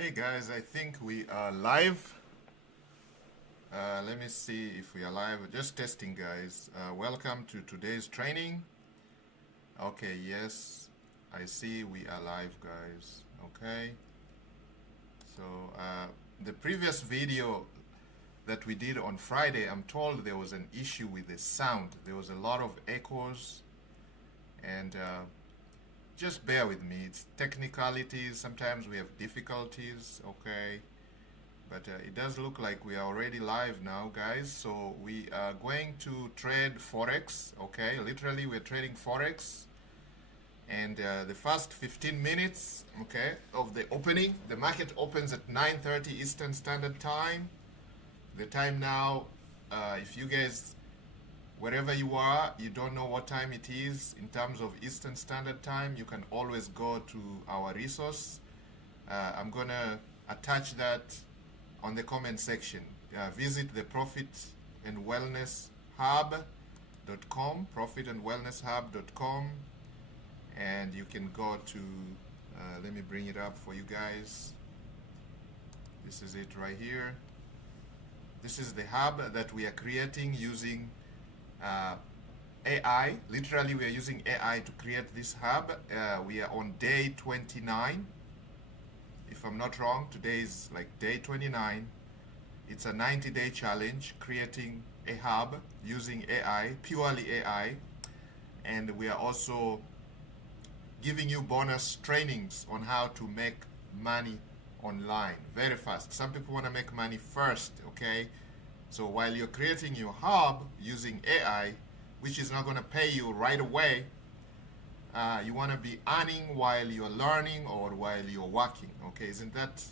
Hey guys, I think we are live. Let me see if we are live. Just testing, guys. Welcome to today's training. Okay, yes, I see we are live, guys. Okay. So the previous video that we did on Friday, I'm told there was an issue with the sound. There was a lot of echoes, and just bear with me. It's technicalities. Sometimes we have difficulties. Okay. But it does look like we are already live now, guys. So we are going to trade Forex, okay? Literally, we're trading Forex. And the first 15 minutes, okay, of the opening, the market opens at 9:30 Eastern Standard Time. The time now, if you guys, wherever you are, you don't know what time it is in terms of Eastern Standard Time, you can always go to our resource. I'm going to attach that on the comment section. Visit the Profit and Wellness Hub.com, profitandwellnesshub.com, and you can go to, let me bring it up for you guys. This is it right here. This is the hub that we are creating using AI. Literally, we are using AI to create this hub. We are on day 29. If I'm not wrong, today is like day 29. It's a 90-day challenge creating a hub using AI, purely AI. And we are also giving you bonus trainings on how to make money online very fast. Some people want to make money first, okay? So while you're creating your hub using AI, which is not going to pay you right away, you want to be earning while you're learning or while you're working, okay? Isn't that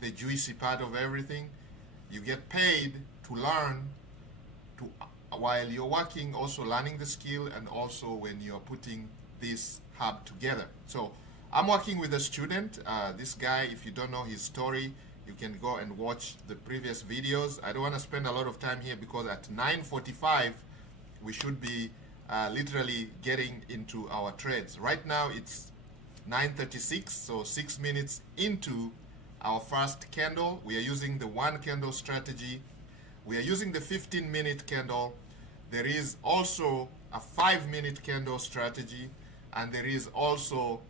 the juicy part of everything? You get paid to learn while you're working, also learning the skill, and also when you're putting this hub together. So I'm working with a student. This guy, if you don't know his story, you can go and watch the previous videos. I don't want to spend a lot of time here because at 9:45 we should be literally getting into our trades. Right now it's 9:36, so 6 minutes into our first candle. We are using the one candle strategy. We are using the 15-minute candle. There is also a 5-minute candle strategy, and there is also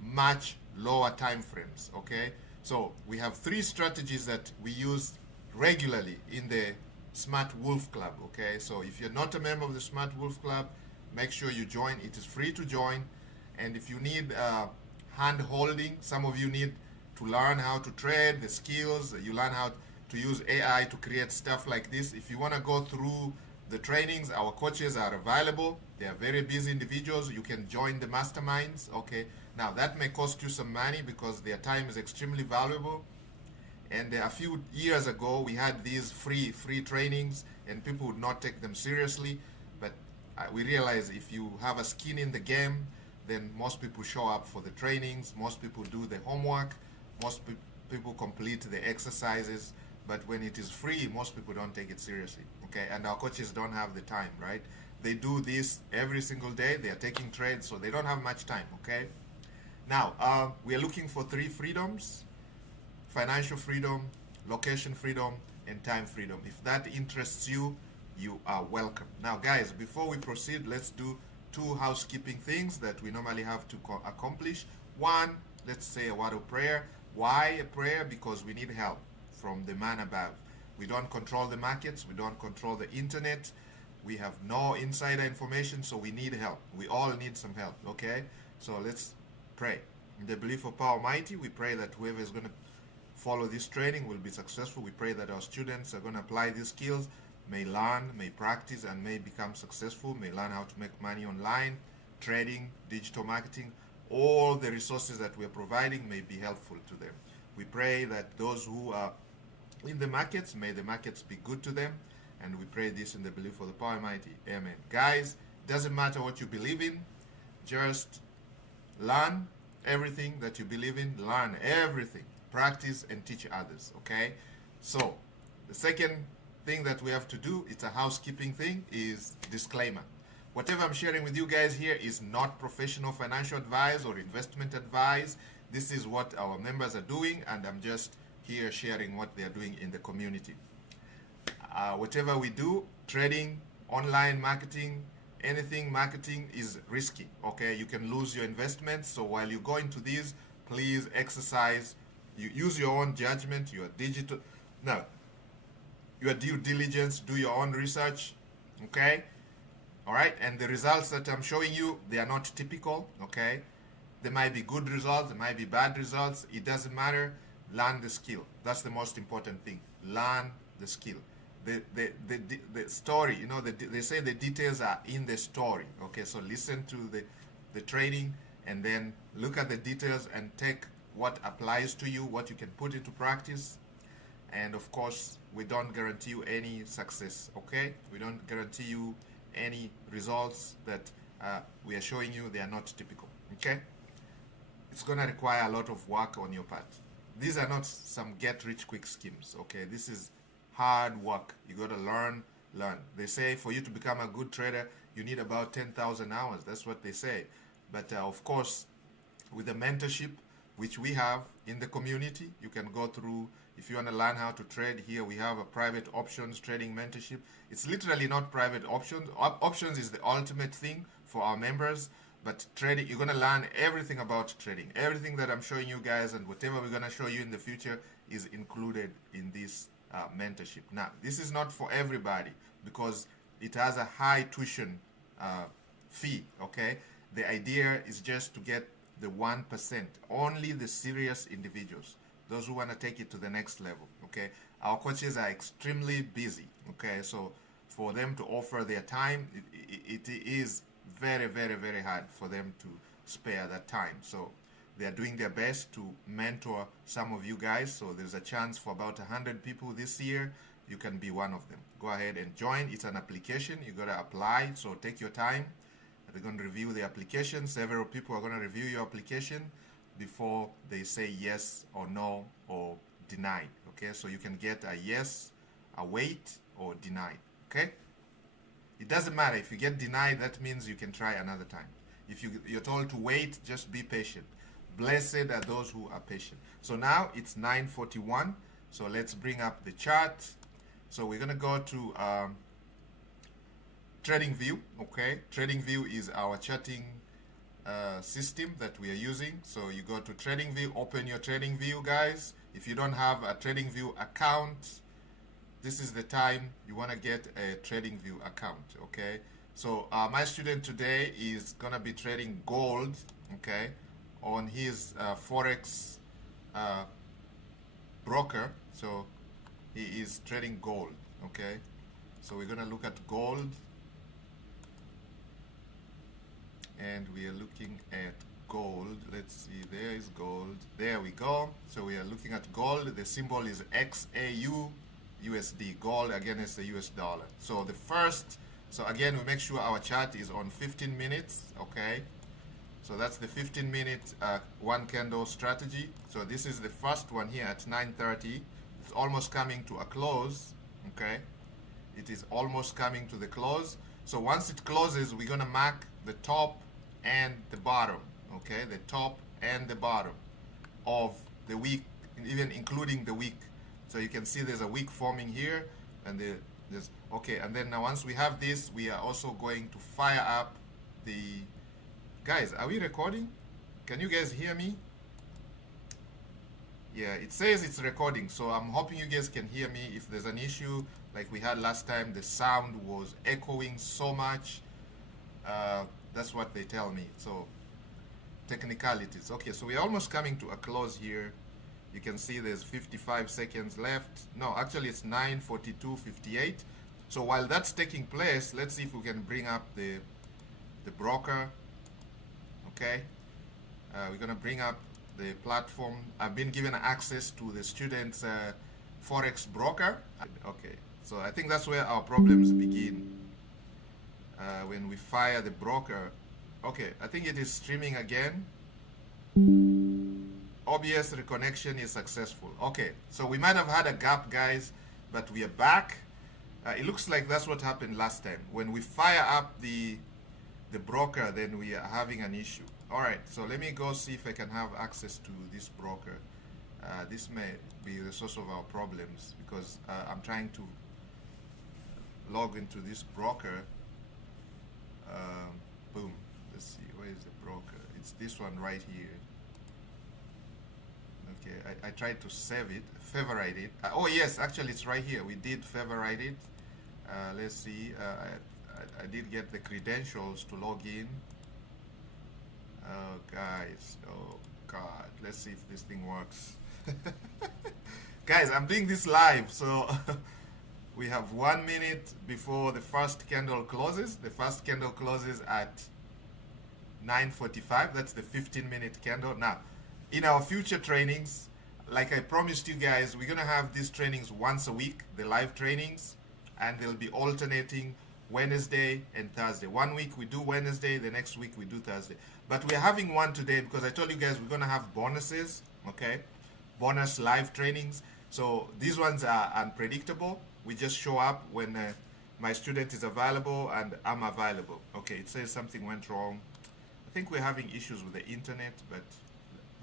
much lower time frames, okay? So we have 3 strategies that we use regularly in the Smart Wolf Club, okay? So if you're not a member of the Smart Wolf Club, make sure you join. It is free to join. And if you need hand holding, some of you need to learn how to trade, the skills, you learn how to use AI to create stuff like this. If you want to go through the trainings, our coaches are available. They are very busy individuals. You can join the masterminds, okay? Now that may cost you some money because their time is extremely valuable. And a few years ago, we had these free trainings, and people would not take them seriously. But we realize if you have a skin in the game, then most people show up for the trainings, most people do the homework, most people complete the exercises. But when it is free, most people don't take it seriously, okay? And our coaches don't have the time, right? They do this every single day. They are taking trades, so they don't have much time, okay? Now, we are looking for 3 freedoms: financial freedom, location freedom, and time freedom. If that interests you, you are welcome. Now, guys, before we proceed, let's do 2 housekeeping things that we normally have to accomplish. One, let's say a word of prayer. Why a prayer? Because we need help from the man above. We don't control the markets. We don't control the internet. We have no insider information, so we need help. We all need some help, okay? So let's pray. In the belief of Power Almighty, we pray that whoever is going to follow this training will be successful. We pray that our students are going to apply these skills, may learn, may practice, and may become successful, may learn how to make money online, trading, digital marketing. All the resources that we are providing may be helpful to them. We pray that those who are in the markets, may the markets be good to them, and we pray this in the belief of the Power Almighty. Amen. Guys, doesn't matter what you believe in, just learn everything that you believe in, learn everything, practice and teach others, okay? So the second thing that we have to do, it's a housekeeping thing, is disclaimer. Whatever I'm sharing with you guys here is not professional financial advice or investment advice. This is what our members are doing, and I'm just here sharing what they are doing in the community. Whatever we do, trading, online marketing, anything marketing is risky, okay? You can lose your investments. So while you go into these, please exercise, you use your own judgment, your due diligence, do your own research, okay? All right, and the results that I'm showing you, they are not typical, okay? There might be good results, there might be bad results. It doesn't matter. Learn the skill. That's the most important thing. Learn the skill. The story, you know, they say the details are in the story, okay? So listen to the trading and then look at the details and take what applies to you, what you can put into practice. And of course, we don't guarantee you any success, okay? We don't guarantee you any results that we are showing you. They are not typical, okay? It's going to require a lot of work on your part. These are not some get-rich-quick schemes, okay? This is hard work. You got to learn. They say for you to become a good trader, you need about 10,000 hours. That's what they say. But of course, with the mentorship, which we have in the community, you can go through. If you want to learn how to trade, here we have a private options trading mentorship. It's literally not private options. Options is the ultimate thing for our members. But trading, you're going to learn everything about trading. Everything that I'm showing you guys and whatever we're going to show you in the future is included in this mentorship. Now, this is not for everybody because it has a high tuition fee, okay? The idea is just to get the 1%, only the serious individuals, those who want to take it to the next level, okay? Our coaches are extremely busy, okay? So for them to offer their time, it is very, very, very hard for them to spare that time. So they are doing their best to mentor some of you guys. So there's a chance for about 100 people this year. You can be one of them. Go ahead and join. It's an application. You got to apply. So take your time. They're going to review the application. Several people are going to review your application before they say yes or no or deny. Okay, so you can get a yes, a wait, or denied. Okay, it doesn't matter. If you get denied, that means you can try another time. If you're told to wait, just be patient. Blessed are those who are patient. So now it's 9:41. So let's bring up the chart. So we're going to go to Trading View, okay? Trading View is our charting system that we are using. So you go to Trading View, open your Trading View, guys. If you don't have a Trading View account, this is the time you want to get a Trading View account, okay? So my student today is going to be trading gold, okay, on his Forex broker. So he is trading gold, okay? So we're going to look at gold. And we are looking at gold. Let's see, there is gold. There we go. So we are looking at gold. The symbol is XAU USD, gold against the US dollar. So the first, so again, we make sure our chart is on 15 minutes, okay? So that's the 15-minute one candle strategy. So this is the first one here at 9:30. It's almost coming to a close, okay? It is almost coming to the close. So once it closes, we're gonna mark the top and the bottom, okay? The top and the bottom of the week, even including the week. So you can see there's a wick forming here, and there's, okay, and then now once we have this, we are also going to fire up the, guys, are we recording? Can you guys hear me? Yeah, it says it's recording, so I'm hoping you guys can hear me. If there's an issue like we had last time, the sound was echoing so much, that's what they tell me. So technicalities. Okay, so we're almost coming to a close here. You can see there's 55 seconds left. No, actually it's 9:42:58. So while that's taking place, let's see if we can bring up the broker. Okay, we're gonna bring up the platform. I've been given access to the students' Forex broker. Okay, so I think that's where our problems begin. When we fire the broker. Okay, I think it is streaming again. OBS reconnection is successful. Okay, so we might have had a gap, guys, but we are back. It looks like that's what happened last time. When we fire up the broker, then we are having an issue. All right, so let me go see if I can have access to this broker. This may be the source of our problems because I'm trying to log into this broker. Boom. Let's see, where is the broker? It's this one right here. Okay, I tried to save it, favorite it. Oh yes, actually it's right here. We did favorite it. Let's see. I did get the credentials to log in. Oh guys, oh god. Let's see if this thing works. Guys, I'm doing this live, so we have 1 minute before the first candle closes. The first candle closes at 9:45. That's the 15-minute candle. Now, in our future trainings, like I promised you guys, we're gonna have these trainings once a week, the live trainings, and they'll be alternating Wednesday and Thursday. 1 week we do Wednesday, the next week we do Thursday. But we're having one today because I told you guys we're gonna have bonuses, okay? Bonus live trainings. So these ones are unpredictable. We just show up when my student is available and I'm available. Okay, it says something went wrong. I think we're having issues with the internet, but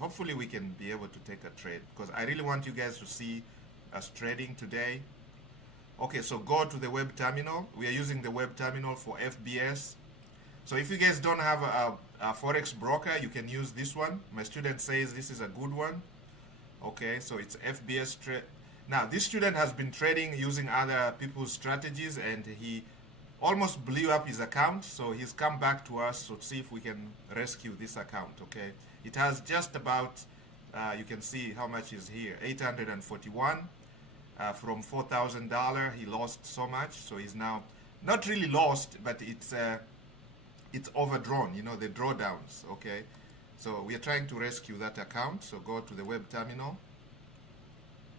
hopefully we can be able to take a trade because I really want you guys to see us trading today. Okay, so go to the web terminal. We are using the web terminal for FBS. So if you guys don't have a Forex broker, you can use this one. My student says this is a good one. Okay, so it's FBS trade. Now, this student has been trading using other people's strategies and he almost blew up his account. So he's come back to us to see if we can rescue this account, okay? It has just about, you can see how much is here, 841 from $4,000. He lost so much, so he's now not really lost, but it's overdrawn, you know, the drawdowns, okay? So we are trying to rescue that account. So go to the web terminal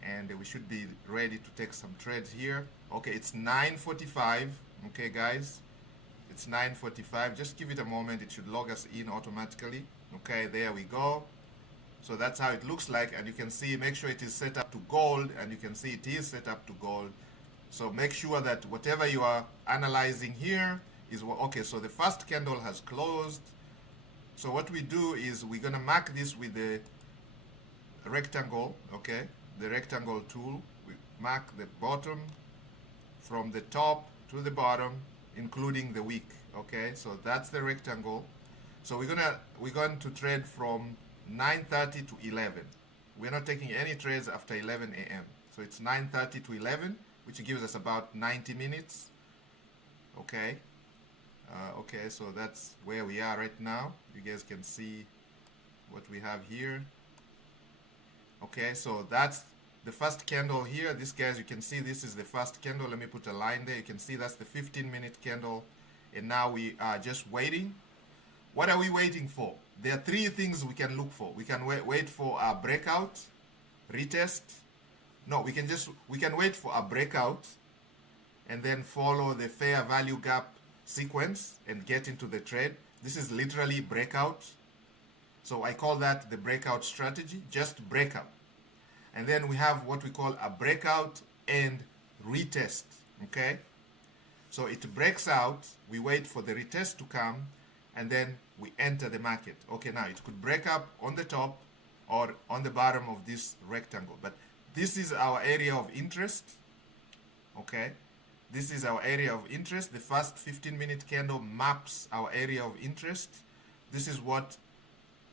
and we should be ready to take some trades here. Okay, it's 9:45. Okay, guys, it's 9:45. Just give it a moment. It should log us in automatically. Okay, there we go. So that's how it looks like, and you can see, make sure it is set up to gold, and you can see it is set up to gold. So make sure that whatever you are analyzing here is what, okay, so the first candle has closed. So what we do is we're gonna mark this with the rectangle, okay? The rectangle tool. We mark the bottom from the top to the bottom, including the wick, okay? So that's the rectangle. So we're going to trade from 9:30 to 11. We're not taking any trades after 11 a.m. So it's 9:30 to 11, which gives us about 90 minutes, okay? Okay, so that's where we are right now. You guys can see what we have here. Okay, so that's the first candle here. This, guys, you can see this is the first candle. Let me put a line there. You can see that's the 15-minute candle. And now we are just waiting. What are we waiting for? There are three things we can look for. We can wait for a breakout, retest. No, we can wait for a breakout and then follow the fair value gap sequence and get into the trade. This is literally breakout. So I call that the breakout strategy, just breakout. And then we have what we call a breakout and retest, okay? So it breaks out, we wait for the retest to come, and then we enter the market. Okay, now it could break up on the top or on the bottom of this rectangle, but this is our area of interest, okay? This is our area of interest. The first 15-minute candle maps our area of interest. This is what,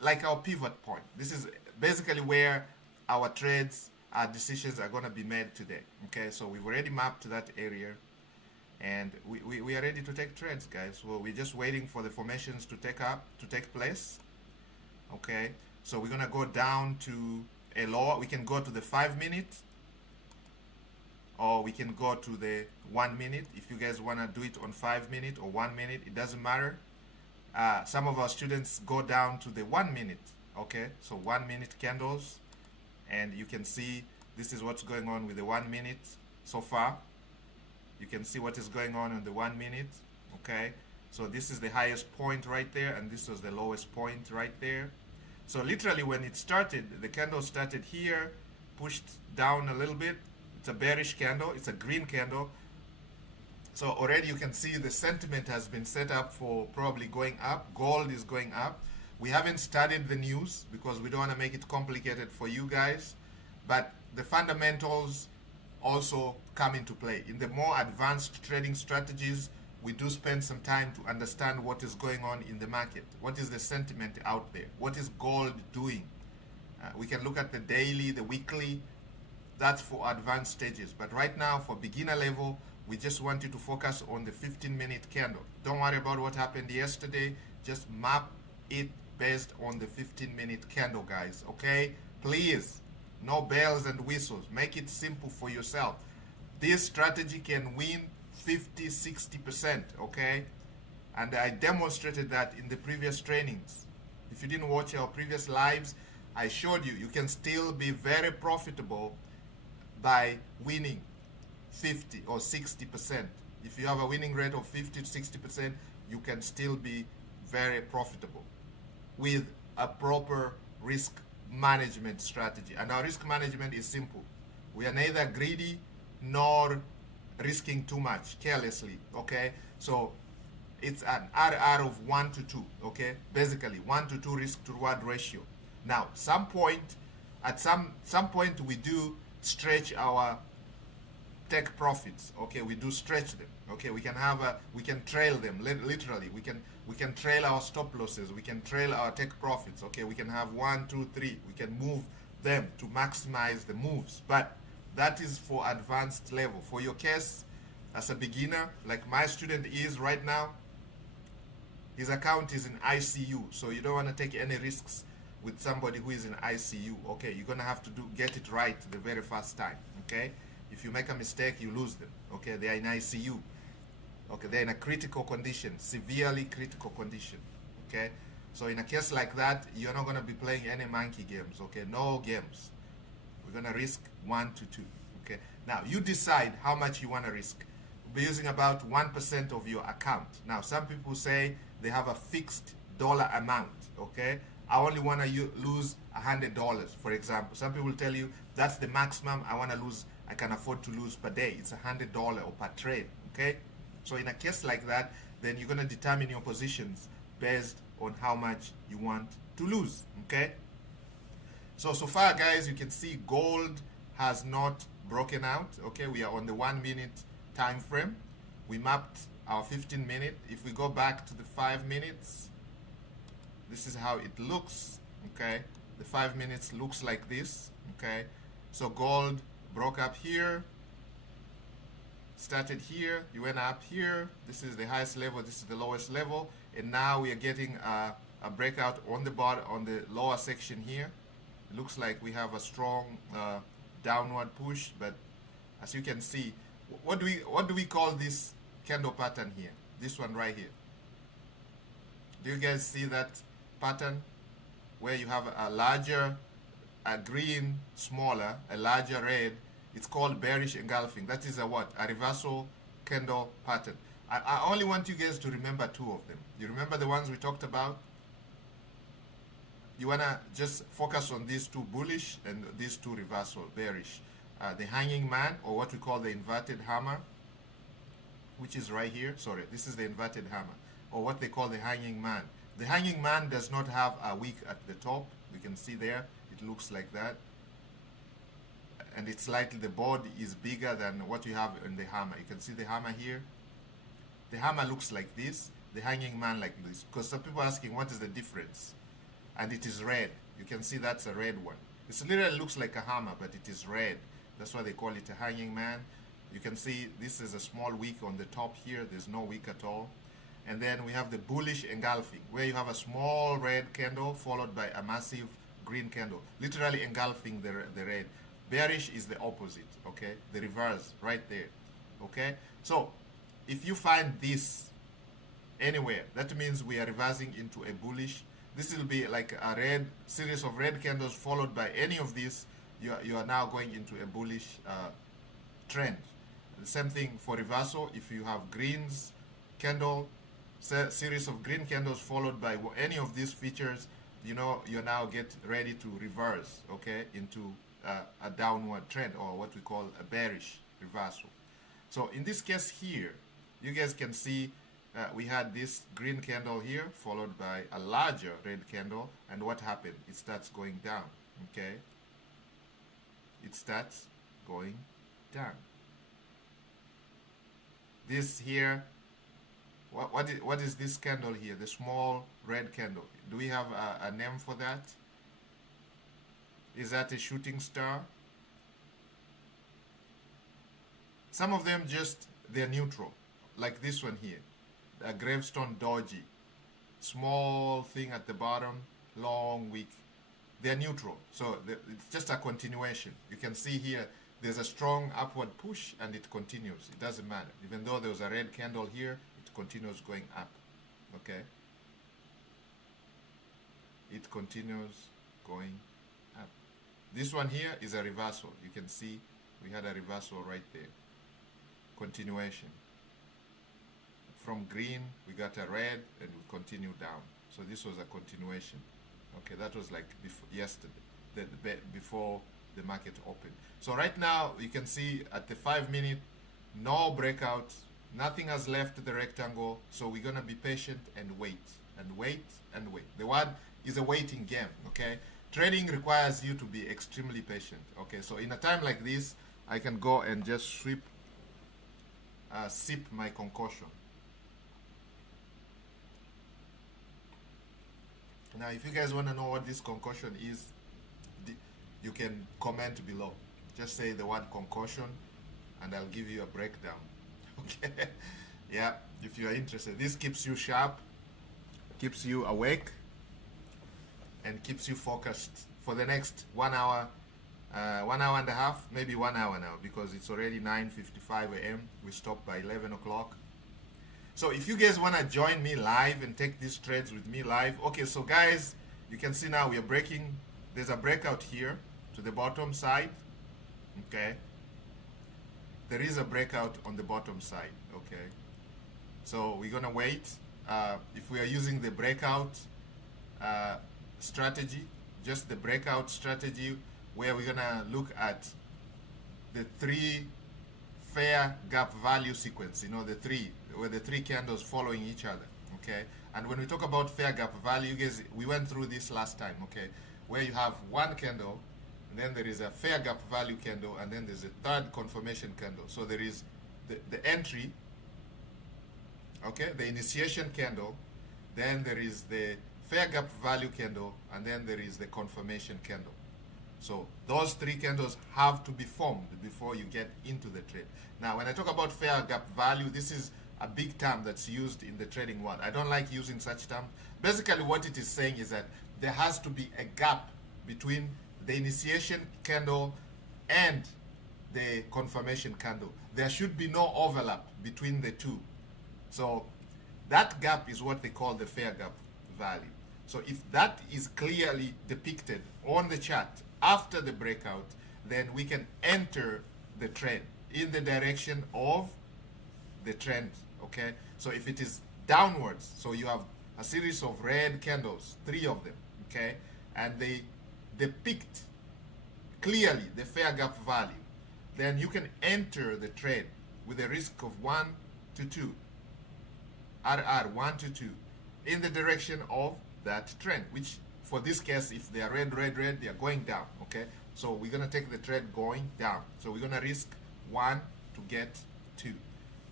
like our pivot point. This is basically where our trades, our decisions are going to be made today. Okay, so we've already mapped that area, and we are ready to take trades, guys. So we're just waiting for the formations to take place. Okay, so we're going to go down to a lower. We can go to the 5-minute, or we can go to the 1 minute. If you guys want to do it on 5 minute or 1 minute, it doesn't matter. Some of our students go down to the 1 minute. Okay, so 1 minute candles, and you can see this is what's going on with the 1 minute so far. You can see what is going on in the 1 minute. Okay, so this is the highest point right there, and this was the lowest point right there. So literally when it started, the candle started here, pushed down a little bit. It's a bearish candle, it's a green candle. So already you can see the sentiment has been set up for probably going up. Gold is going up. We haven't studied the news because we don't want to make it complicated for you guys, but the fundamentals also come into play. In the more advanced trading strategies, we do spend some time to understand what is going on in the market. What is the sentiment out there? What is gold doing? We can look at the daily, the weekly. That's for advanced stages. But right now, for beginner level, we just want you to focus on the 15-minute candle. Don't worry about what happened yesterday. Just map it based on the 15-minute candle, guys. Okay? Please, no bells and whistles. Make it simple for yourself. This strategy can win 50, 60%, okay? And I demonstrated that in the previous trainings. If you didn't watch our previous lives, I showed you can still be very profitable by winning 50 or 60%. If you have a winning rate of 50 to 60%, you can still be very profitable with a proper risk management strategy. And our risk management is simple. We are neither greedy nor risking too much carelessly, okay? So it's an RR of 1 to 2, okay? Basically 1 to 2 risk to reward ratio. Now, at some point we do stretch our take profits, okay? We do stretch them, okay? We can trail them literally. We can trail our stop losses. We can trail our take profits, okay? We can have 1, 2, 3. We can move them to maximize the moves, but that is for advanced level. For your case, as a beginner, like my student is right now, his account is in ICU, so you don't want to take any risks with somebody who is in ICU. Okay, you're gonna have to get it right the very first time. Okay, if you make a mistake, you lose them. Okay, they are in ICU. Okay, they're in a critical condition, severely critical condition. Okay, so in a case like that, you're not gonna be playing any monkey games. Okay, no games. We're gonna risk 1 to 2. Okay, now you decide how much you want to risk. We'll be using about 1% of your account. Now some people say they have a fixed dollar amount. Okay, I only want to lose $100, for example. Some people tell you that's the maximum I want to lose, I can afford to lose per day. It's $100 or per trade. Okay, so in a case like that, then you're going to determine your positions based on how much you want to lose. Okay, so far, guys, you can see gold has not broken out. Okay, we are on the 1 minute time frame. We mapped our 15-minute. If we go back to the 5 minutes, this is how it looks. Okay, the 5 minutes looks like this. Okay, so gold broke up here, started here, you went up here. This is the highest level, this is the lowest level, and now we are getting a breakout on the bottom, on the lower section here. It looks like we have a strong downward push, but as you can see, what do we call this candle pattern here? This one right here. Do you guys see that pattern where you have a larger, a green, smaller, a larger red? It's called bearish engulfing. That is a what? A reversal candle pattern. I only want you guys to remember 2 of them. You remember the ones we talked about? You want to just focus on these 2 bullish and these 2 reversal, bearish. The hanging man, or what we call the inverted hammer, which is right here. Sorry, this is the inverted hammer, or what they call the hanging man. The hanging man does not have a wick at the top. You can see there, it looks like that. And it's slightly, the board is bigger than what you have in the hammer. You can see the hammer here. The hammer looks like this, the hanging man like this. Because some people are asking, what is the difference? And it is red. You can see that's a red one. It literally looks like a hammer, but it is red. That's why they call it a hanging man. You can see this is a small wick on the top here. There's no wick at all. And then we have the bullish engulfing, where you have a small red candle followed by a massive green candle, literally engulfing the red. Bearish is the opposite, okay? The reverse, right there, okay? So if you find this anywhere, that means we are reversing into a bullish. This will be like a red series of red candles followed by any of these. You are now going into a bullish trend. The same thing for reversal. If you have greens candle, series of green candles followed by any of these features, you know, you now get ready to reverse, okay, into a downward trend, or what we call a bearish reversal. So in this case here, you guys can see we had this green candle here followed by a larger red candle, and what happened? It starts going down. Okay, it starts going down. This here, what is this candle here? The small red candle. Do we have a name for that? Is that a shooting star? Some of them just, they're neutral, like this one here, a gravestone doji. Small thing at the bottom, long wick. They're neutral, so it's just a continuation. You can see here, there's a strong upward push and it continues. It doesn't matter. Even though there was a red candle here, it continues going up, okay? It continues going up. This one here is a reversal. You can see we had a reversal right there. Continuation. From green, we got a red and we continue down. So this was a continuation. Okay, that was like yesterday, before the market opened. So right now, you can see at the 5 minute, no breakout, nothing has left the rectangle. So we're gonna be patient and wait, and wait, and wait. The word is a waiting game, okay? Trading requires you to be extremely patient, okay? So in a time like this, I can go and just sip my concoction. Now, if you guys want to know what this concoction is, you can comment below. Just say the word concoction and I'll give you a breakdown. Okay? Yeah, if you are interested. This keeps you sharp, keeps you awake, and keeps you focused for the next 1 hour, 1 hour and a half, maybe 1 hour now, because it's already 9:55 a.m. We stopped by 11 o'clock. So if you guys want to join me live and take these trades with me live, okay, so guys, you can see now we are breaking. There's a breakout here to the bottom side, okay? There is a breakout on the bottom side, okay? So we're going to wait. If we are using the breakout strategy, just the breakout strategy, where we're going to look at the 3 fair gap value sequence, you know, the 3, where the 3 candles following each other, okay? And when we talk about fair gap value, you guys, we went through this last time, okay? Where you have one candle, and then there is a fair gap value candle, and then there's a third confirmation candle. So there is the entry, okay, the initiation candle, then there is the fair gap value candle, and then there is the confirmation candle. So those 3 candles have to be formed before you get into the trade. Now, when I talk about fair gap value, this is a big term that's used in the trading world. I don't like using such terms. Basically, what it is saying is that there has to be a gap between the initiation candle and the confirmation candle. There should be no overlap between the two. So that gap is what they call the fair gap value. So if that is clearly depicted on the chart after the breakout, then we can enter the trend in the direction of the trend, okay? So if it is downwards, so you have a series of red candles, 3 of them, okay? And they depict clearly the fair gap value, then you can enter the trade with a risk of 1 to 2, RR 1 to 2, in the direction of that trend, which for this case, if they are red, red, red, they are going down, okay? So we're going to take the trade going down. So we're going to risk 1 to get 2.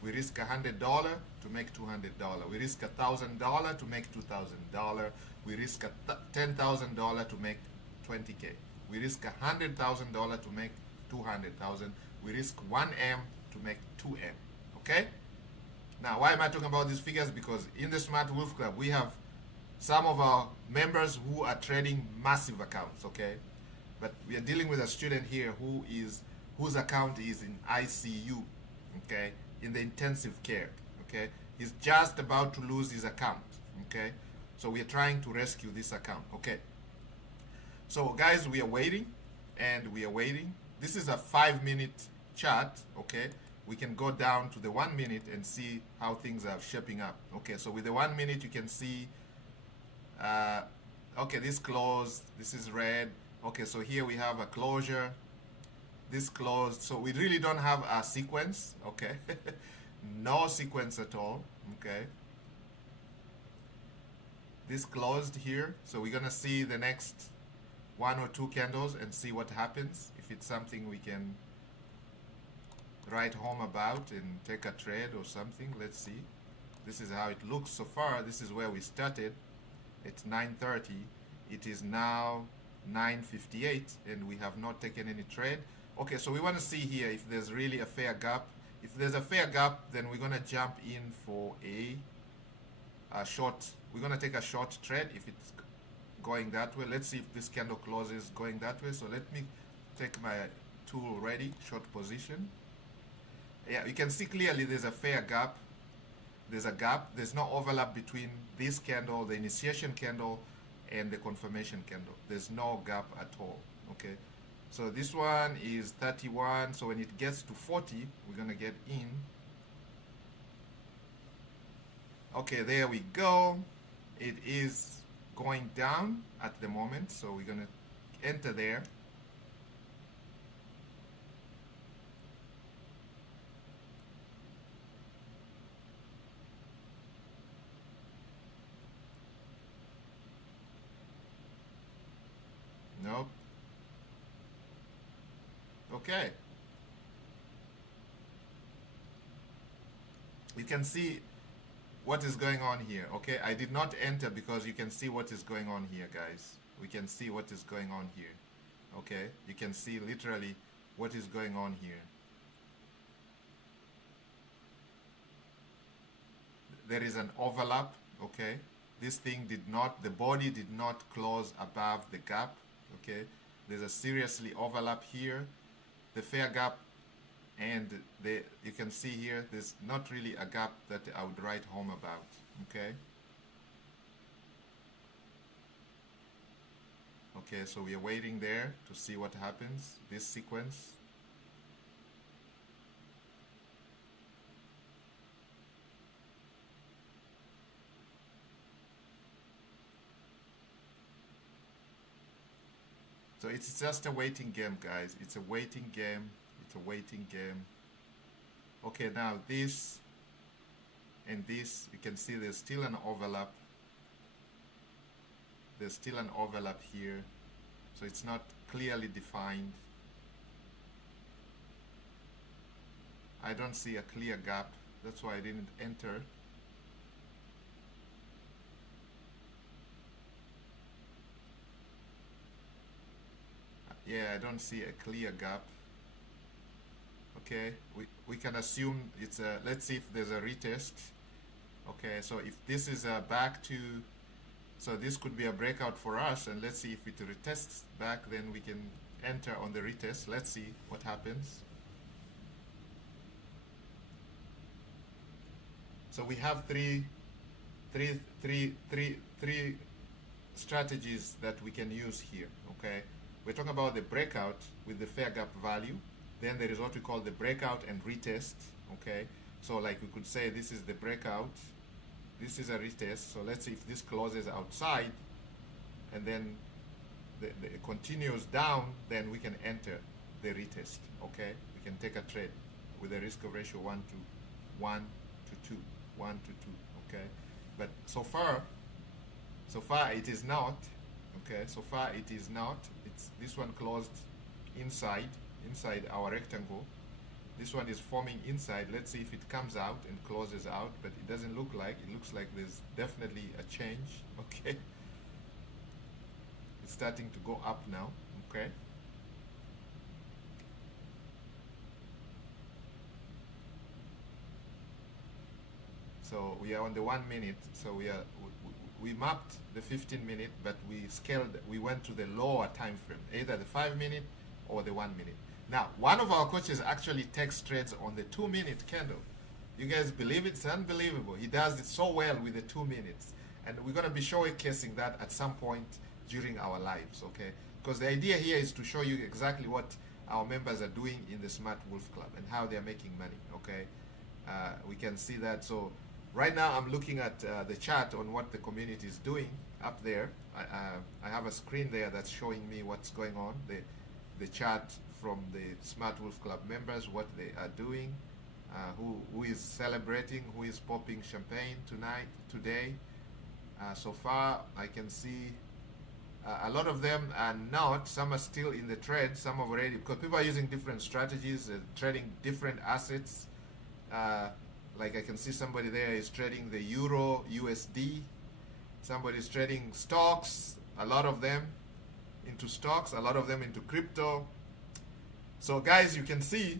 We risk $100 to make $200. We risk $1,000 to make $2,000. We risk $10,000 to make 20K. We risk $100,000 to make 200,000. We risk 1M to make 2M, okay? Now, why am I talking about these figures? Because in the Smart Wolf Club, we have some of our members who are trading massive accounts, okay? But we are dealing with a student here whose account is in ICU, okay? In the intensive care, okay? He's just about to lose his account, okay? So we are trying to rescue this account, okay? So guys, we are waiting and we are waiting. This is a 5-minute chart, okay? We can go down to the 1 minute and see how things are shaping up. Okay, so with the 1 minute, you can see, okay, this closed, this is red. Okay, so here we have a closure, this closed. So we really don't have a sequence, okay? No sequence at all, okay? this closed here, so we're gonna see the next 1 or 2 candles and see what happens. If it's something we can write home about and take a trade or something. Let's see. This is how it looks so far. This is where we started. It's 9:30. It is now 9:58 and we have not taken any trade. Okay, so we want to see here if there's really a fair gap. If there's a fair gap, then we're gonna jump in for a short. We're gonna take a short trade if it's going that way. Let's see if this candle closes going that way. So let me take my tool ready, short position. Yeah, you can see clearly there's a fair gap. There's a gap. There's no overlap between this candle, the initiation candle, and the confirmation candle. There's no gap at all. Okay, so this one is 31. So when it gets to 40, we're gonna get in. Okay, there we go. It is going down at the moment, so we're gonna enter there. Nope. Okay. You can see what is going on here. Okay, I did not enter because you can see what is going on here, guys. We can see what is going on here. Okay, you can see literally what is going on here. There is an overlap. Okay, this thing did not, the body did not close above the gap. Okay, there's a seriously overlap here. The fair gap, and you can see here there's not really a gap that I would write home about. Okay, okay, so we are waiting there to see what happens, this sequence. So it's just a waiting game, guys. It's a waiting game. It's a waiting game. Okay, now this and this, you can see there's still an overlap. There's still an overlap here. So it's not clearly defined. I don't see a clear gap. That's why I didn't enter. Yeah, I don't see a clear gap. Okay, we can assume it's a, let's see if there's a retest. Okay, so if this is a back to, so this could be a breakout for us, and let's see if it retests back, then we can enter on the retest. Let's see what happens. So we have three strategies that we can use here. Okay, we're talking about the breakout with the fair gap value. Then there is what we call the breakout and retest. Okay, so like we could say this is the breakout, this is a retest. So let's see if this closes outside and then it continues down, then we can enter the retest. Okay, we can take a trade with a risk of ratio 1 to 2, 1 to 2. Okay, but so far it is not. Okay, so far it is not. It's this one closed inside our rectangle. This one is forming inside. Let's see if it comes out and closes out, but it doesn't look like. It looks like there's definitely a change. Okay, it's starting to go up now. Okay, so we are on the 1 minute. So we mapped the 15 minute, but we scaled, we went to the lower time frame, either the 5 minute or the 1 minute. Now, one of our coaches actually takes trades on the 2 minute candle. You guys believe it? It's unbelievable. He does it so well with the 2 minutes. And we're going to be showcasing that at some point during our lives, okay? Because the idea here is to show you exactly what our members are doing in the Smart Wolf Club and how they're making money, okay? We can see that. So right now I'm looking at the chart on what the community is doing up there. I have a screen there that's showing me what's going on, the chart from the Smart Wolf Club members, what they are doing, who is celebrating, who is popping champagne today. So far, I can see a lot of them are not. Some are still in the trade. Some have already, because people are using different strategies, trading different assets. Like I can see somebody there is trading the Euro USD. Somebody's trading stocks, a lot of them into stocks, a lot of them into crypto. So guys, you can see,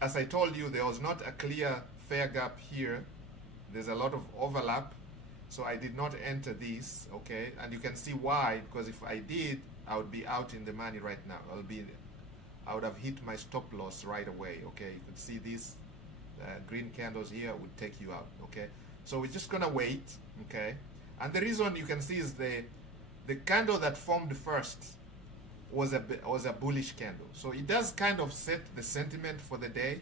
as I told you, there was not a clear fair gap here. There's a lot of overlap. So I did not enter this, okay? And you can see why, because if I did, I would be out in the money right now. I would have hit my stop loss right away, okay? You could see these green candles here would take you out, okay? So we're just gonna wait, okay? And the reason you can see is the candle that formed first was a bullish candle. So it does kind of set the sentiment for the day.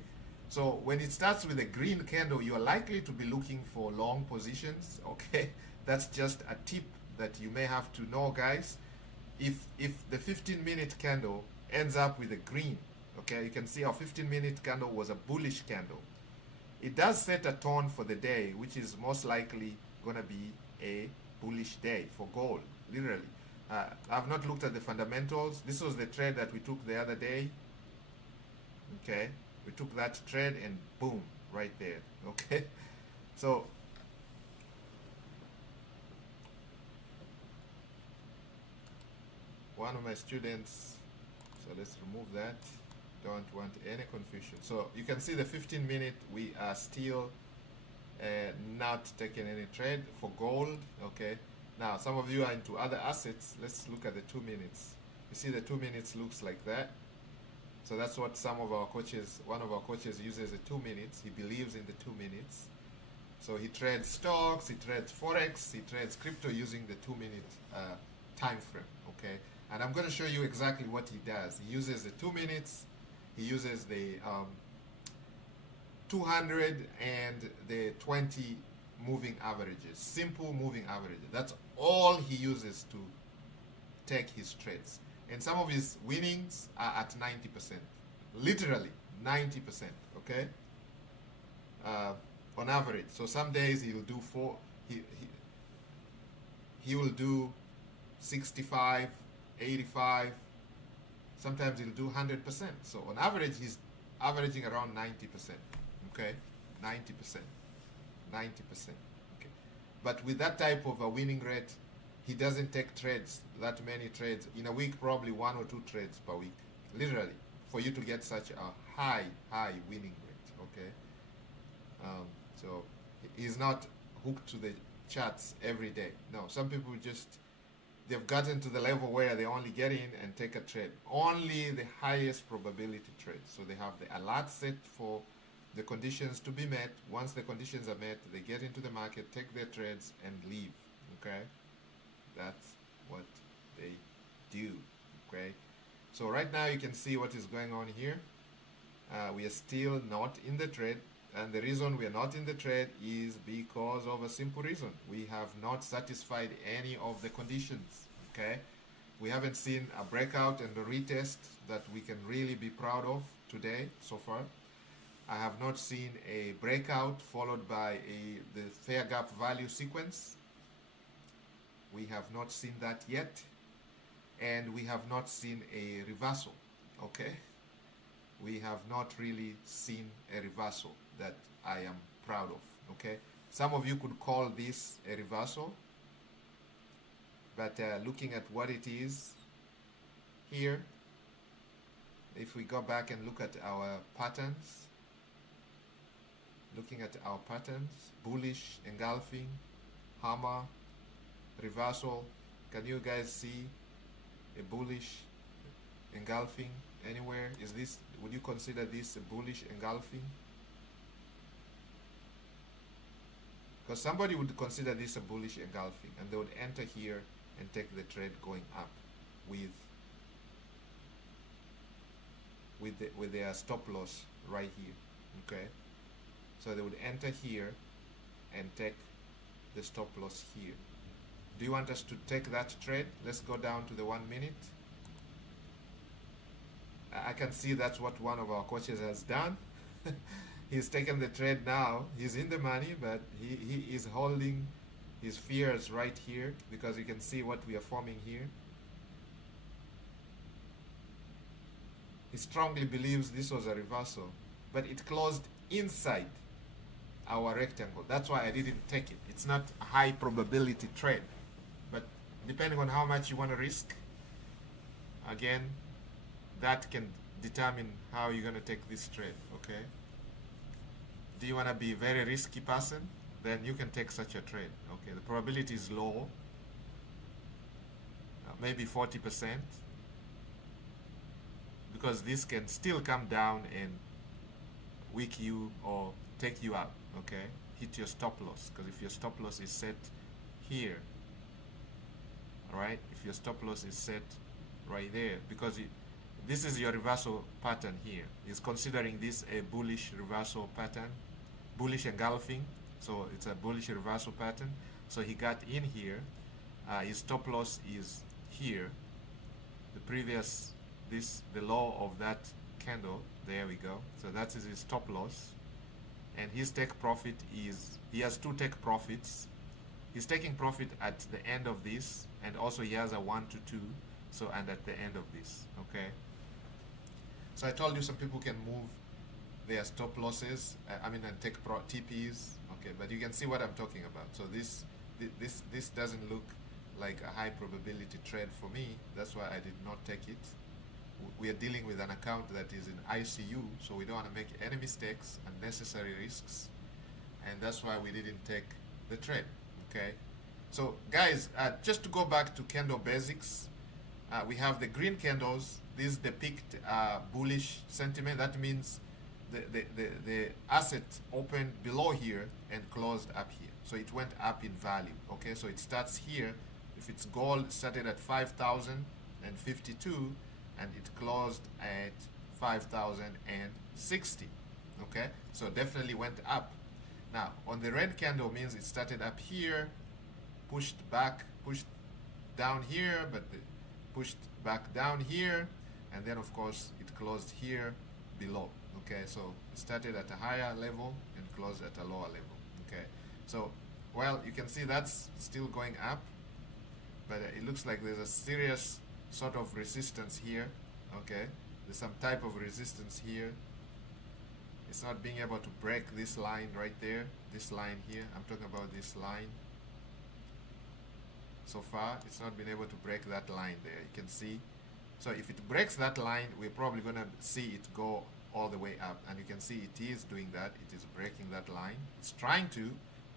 So when it starts with a green candle, you are likely to be looking for long positions, okay? That's just a tip that you may have to know, guys. If the 15-minute candle ends up with a green, okay, you can see our 15-minute candle was a bullish candle. It does set a tone for the day, which is most likely going to be a bullish day for gold, literally. I've not looked at the fundamentals. This was the trade that we took the other day. Okay, we took that trade and boom, right there. Okay, so one of my students, so let's remove that. Don't want any confusion. So you can see the 15-minute, we are still not taking any trade for gold, okay? Now, some of you are into other assets. Let's look at the 2 minutes. You see the 2 minutes looks like that. So that's what some of our coaches, one of our coaches uses the 2 minutes. He believes in the 2 minutes. So he trades stocks, he trades Forex, he trades crypto using the 2-minute time frame, okay? And I'm going to show you exactly what he does. He uses the 2 minutes, he uses the 200 and the 20 moving averages, simple moving averages. That's all he uses to take his trades. And some of his winnings are at 90%, literally 90%, okay? On average. So some days he'll do he will do 65, 85, sometimes he'll do 100%. So on average, he's averaging around 90%, okay? 90%, 90%, okay? But with that type of a winning rate, he doesn't take trades, that many trades. In a week, probably 1 or 2 trades per week, literally, for you to get such a high winning rate, okay? So he's not hooked to the charts every day. No, some people just, they've gotten to the level where they only get in and take a trade. Only the highest probability trades. So they have the alert set for the conditions to be met. Once the conditions are met, they get into the market, take their trades, and leave, okay? That's what they do, okay? So right now you can see what is going on here. We are still not in the trade. And the reason we are not in the trade is because of a simple reason. We have not satisfied any of the conditions, okay? We haven't seen a breakout and a retest that we can really be proud of today so far. I have not seen a breakout followed by the fair gap value sequence. We have not seen that yet. And we have not seen a reversal, okay? We have not really seen a reversal that I am proud of, okay? Some of you could call this a reversal, but looking at what it is here, if we go back and look at our patterns, looking at our patterns, bullish, engulfing, hammer, reversal, can you guys see a bullish engulfing anywhere? Is this, would you consider this a bullish engulfing? Because somebody would consider this a bullish engulfing, and they would enter here and take the trade going up with their stop loss right here, okay? So they would enter here and take the stop loss here. Do you want us to take that trade? Let's go down to the 1 minute. I can see that's what one of our coaches has done. He's taken the trade now. He's in the money, but he is holding His fear is right here because you can see what we are forming here. He strongly believes this was a reversal, but it closed inside our rectangle. That's why I didn't take it. It's not a high probability trade, but depending on how much you want to risk, again, that can determine how you're going to take this trade. Okay, do you want to be a very risky person? Then you can take such a trade. Okay, the probability is low, maybe 40%, because this can still come down and weak you or take you out. Okay, hit your stop loss, because if your stop loss is set here, all right, if your stop loss is set right there, because this is your reversal pattern here. He's considering this a bullish reversal pattern, bullish engulfing, so it's a bullish reversal pattern. So he got in here, his stop loss is here, the previous, the low of that candle, there we go. So that is his stop loss, and his take profit is, he has two take profits. He's taking profit at the end of this, and also he has a 1 to 2, so, and at the end of this. Okay, so I told you some people can move their stop losses, and take TPs. Okay, but you can see what I'm talking about. So this doesn't look like a high probability trade for me. That's why I did not take it. We are dealing with an account that is in ICU, so we don't want to make any mistakes, unnecessary risks, and that's why we didn't take the trade. Okay, so guys, just to go back to candle basics, we have the green candles. These depict bullish sentiment. That means the asset opened below here and closed up here, so it went up in value. Okay, so it starts here. If it's gold, it started at 5,052 and it closed at 5,060. Okay, so definitely went up. Now on the red candle means it started up here, pushed back, pushed down here, but pushed back down here, and then of course it closed here below. Okay, so it started at a higher level and closed at a lower level. Okay, so well, you can see that's still going up, but it looks like there's a serious sort of resistance here. Okay, there's some type of resistance here. It's not being able to break this line right there, this line here. I'm talking about this line. So far it's not been able to break that line there, you can see. So if it breaks that line, we're probably going to see it go all the way up, and you can see it is doing that. It is breaking that line. It's trying to,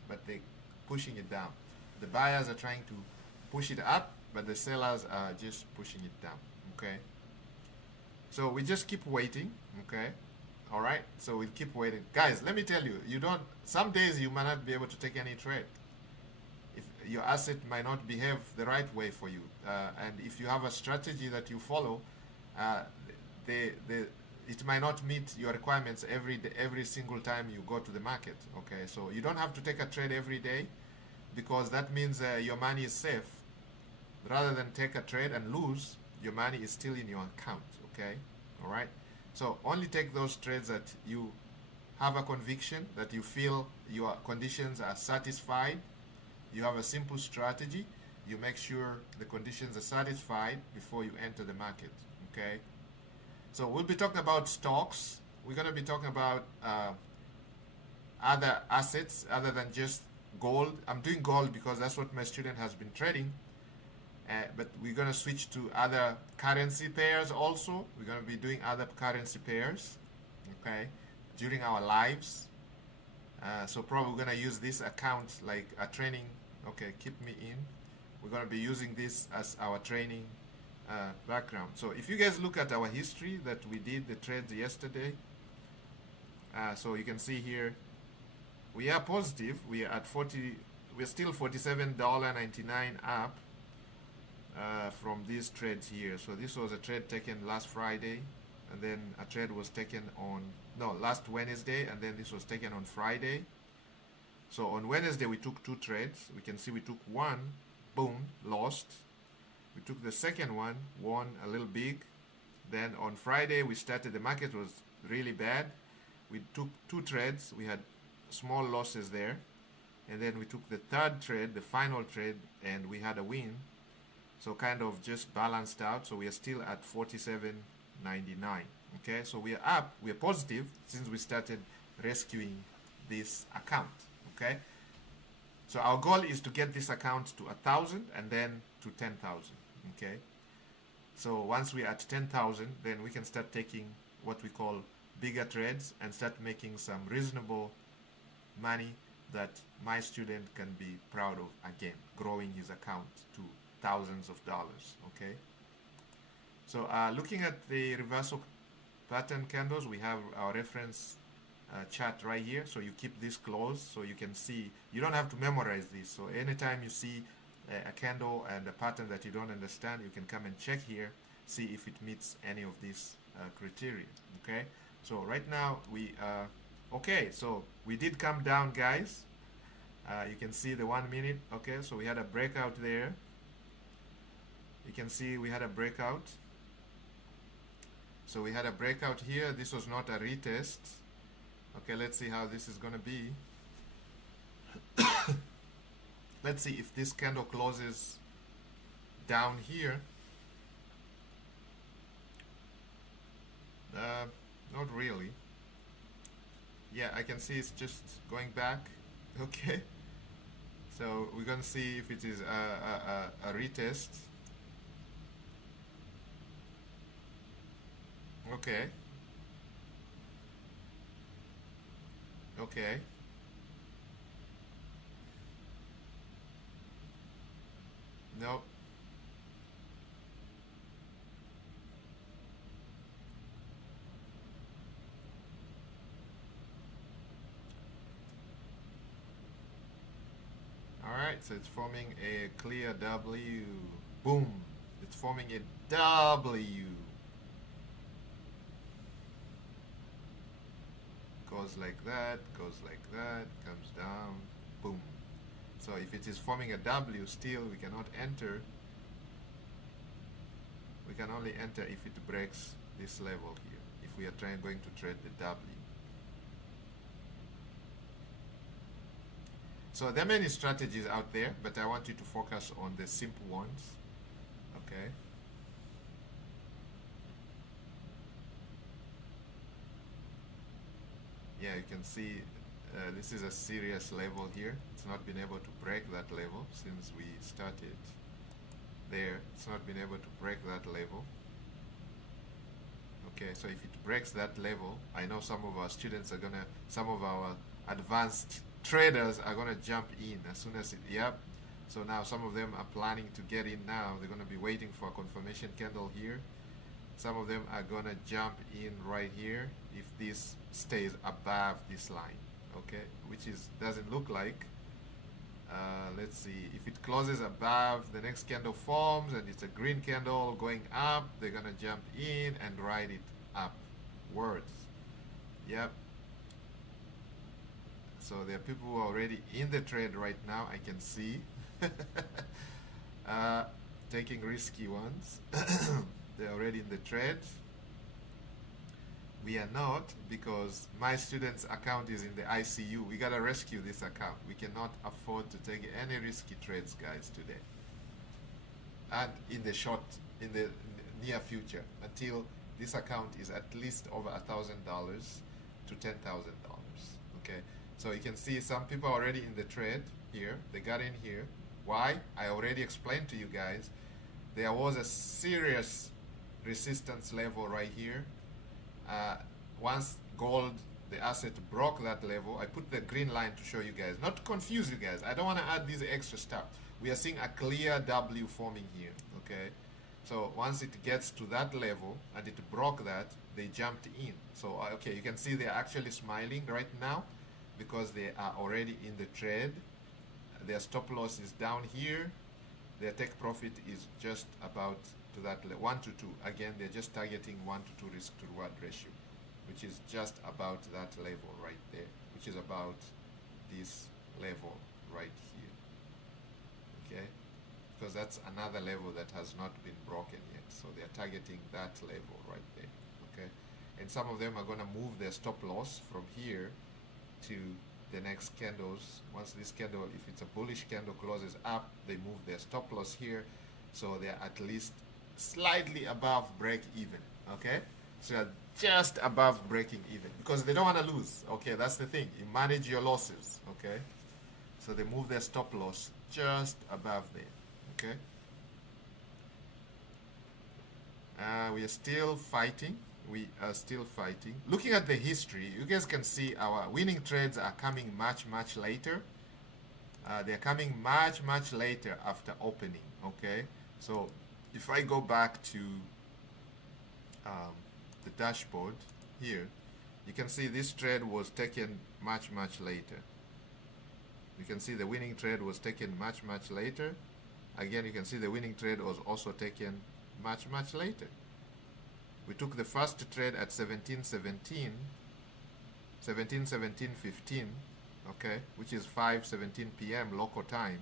but they're pushing it down. The buyers are trying to push it up, but the sellers are just pushing it down. Okay, so we just keep waiting. Okay, all right, so we'll keep waiting. Guys, let me tell you, some days you might not be able to take any trade. If your asset might not behave the right way for you, and if you have a strategy that you follow, it might not meet your requirements every single time you go to the market. Okay, so you don't have to take a trade every day, because that means your money is safe. Rather than take a trade and lose, your money is still in your account. Okay, all right, so only take those trades that you have a conviction, that you feel your conditions are satisfied. You have a simple strategy. You make sure the conditions are satisfied before you enter the market. Okay, so we'll be talking about stocks. We're going to be talking about other assets other than just gold. I'm doing gold because that's what my student has been trading, but we're going to switch to other currency pairs also. We're going to be doing other currency pairs, okay, during our lives. So probably we're going to use this account like a training. Okay, keep me in. We're going to be using this as our training background. So if you guys look at our history that we did the trades yesterday, so you can see here we are positive. We are at 40. We're still $47.99 up from these trades here. So this was a trade taken last Friday, and then a trade was taken on last Wednesday, and then this was taken on Friday. So on Wednesday we took two trades. We can see we took one, boom, lost. We took the second one, won a little big. Then on Friday we started, the market was really bad. We took two trades. We had small losses there. and then we took the third trade, the final trade, and we had a win. So kind of just balanced out. So we are still at 47.99. Okay, so we are up, we are positive since we started rescuing this account. Okay, so our goal is to get this account to 1,000 and then to 10,000. Okay, so once we're at 10,000, then we can start taking what we call bigger trades and start making some reasonable money that my student can be proud of, again, growing his account to thousands of dollars. Okay, so looking at the reversal pattern candles, we have our reference chart right here. So you keep this closed so you can see. You don't have to memorize this. So anytime you see a candle and a pattern that you don't understand, you can come and check here, see if it meets any of these criteria. Okay, so right now we okay, so we did come down, guys. You can see the 1 minute. Okay, so we had a breakout there. You can see we had a breakout. So we had a breakout here. This was not a retest. Okay, let's see how this is going to be. Let's see if this candle closes down here. Not really. Yeah, I can see it's just going back. Okay, so we're going to see if it is a retest. Okay. Okay. Nope. Alright, so it's forming a clear W. Boom. It's forming a W. Goes like that, comes down, boom. So if it is forming a W, still we cannot enter. We can only enter if it breaks this level here, if we are going to trade the W. So there are many strategies out there, but I want you to focus on the simple ones. Okay. Yeah, you can see this is a serious level here. It's not been able to break that level since we started there. It's not been able to break that level. Okay, so if it breaks that level, I know some of our students are gonna, some of our advanced traders are gonna jump in as soon as it, yep. So now some of them are planning to get in now. They're gonna be waiting for a confirmation candle here. Some of them are gonna jump in right here if this stays above this line, okay, which is doesn't look like. Let's see, if it closes above, the next candle forms and it's a green candle going up, they're gonna jump in and ride it upwards. Yep. So there are people who are already in the trade right now, I can see. Taking risky ones. They're already in the trade. We are not, because my student's account is in the ICU. We gotta rescue this account. We cannot afford to take any risky trades, guys, today. And in the near future, until this account is at least over $1,000 to $10,000. Okay, so you can see some people are already in the trade here. They got in here. Why? I already explained to you guys. There was a serious resistance level right here. Once gold, the asset, broke that level, I put the green line to show you guys, not to confuse you guys. I don't want to add this extra stuff. We are seeing a clear W forming here, okay? So once it gets to that level and it broke that, they jumped in. So, okay, you can see they're actually smiling right now because they are already in the trade. Their stop loss is down here. Their take profit is just about to that 1 to 2. Again, they're just targeting 1 to 2 risk to reward ratio, which is just about that level right there, which is about this level right here. Okay, because that's another level that has not been broken yet. So they're targeting that level right there. Okay, and some of them are going to move their stop loss from here to the next candles. Once this candle, if it's a bullish candle, closes up, they move their stop loss here, so they're at least slightly above break even. Okay, so you're just above breaking even because they don't want to lose. Okay, that's the thing. You manage your losses. Okay, so they move their stop loss just above there. Okay, we are still fighting. We are still fighting. Looking at the history, you guys can see our winning trades are coming much later. They're coming much later after opening. Okay, so if I go back to the dashboard here, you can see this trade was taken much later. You can see the winning trade was taken much later. Again, you can see the winning trade was also taken much later. We took the first trade at 17:17, 15, okay, which is 5:17 p.m. local time.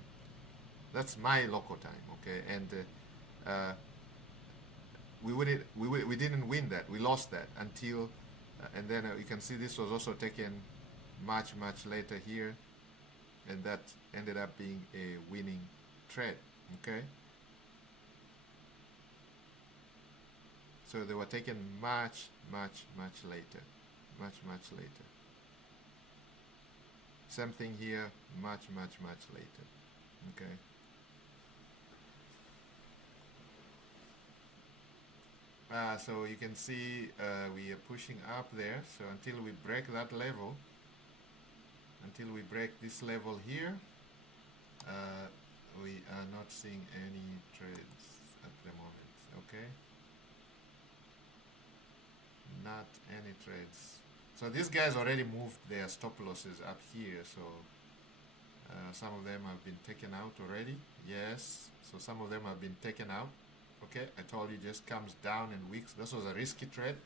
That's my local time, okay, and we didn't win that. We lost that until, and then you can see this was also taken much later here, and that ended up being a winning trade, okay. So they were taken much later, much later. Same thing here, much later, okay. So you can see we are pushing up there. So until we break that level, until we break this level here, we are not seeing any trades at the moment, okay. Not any trades. So these guys already moved their stop losses up here, so some of them have been taken out already. Yes, so some of them have been taken out. Okay, I told you just comes down in weeks. This was a risky trade,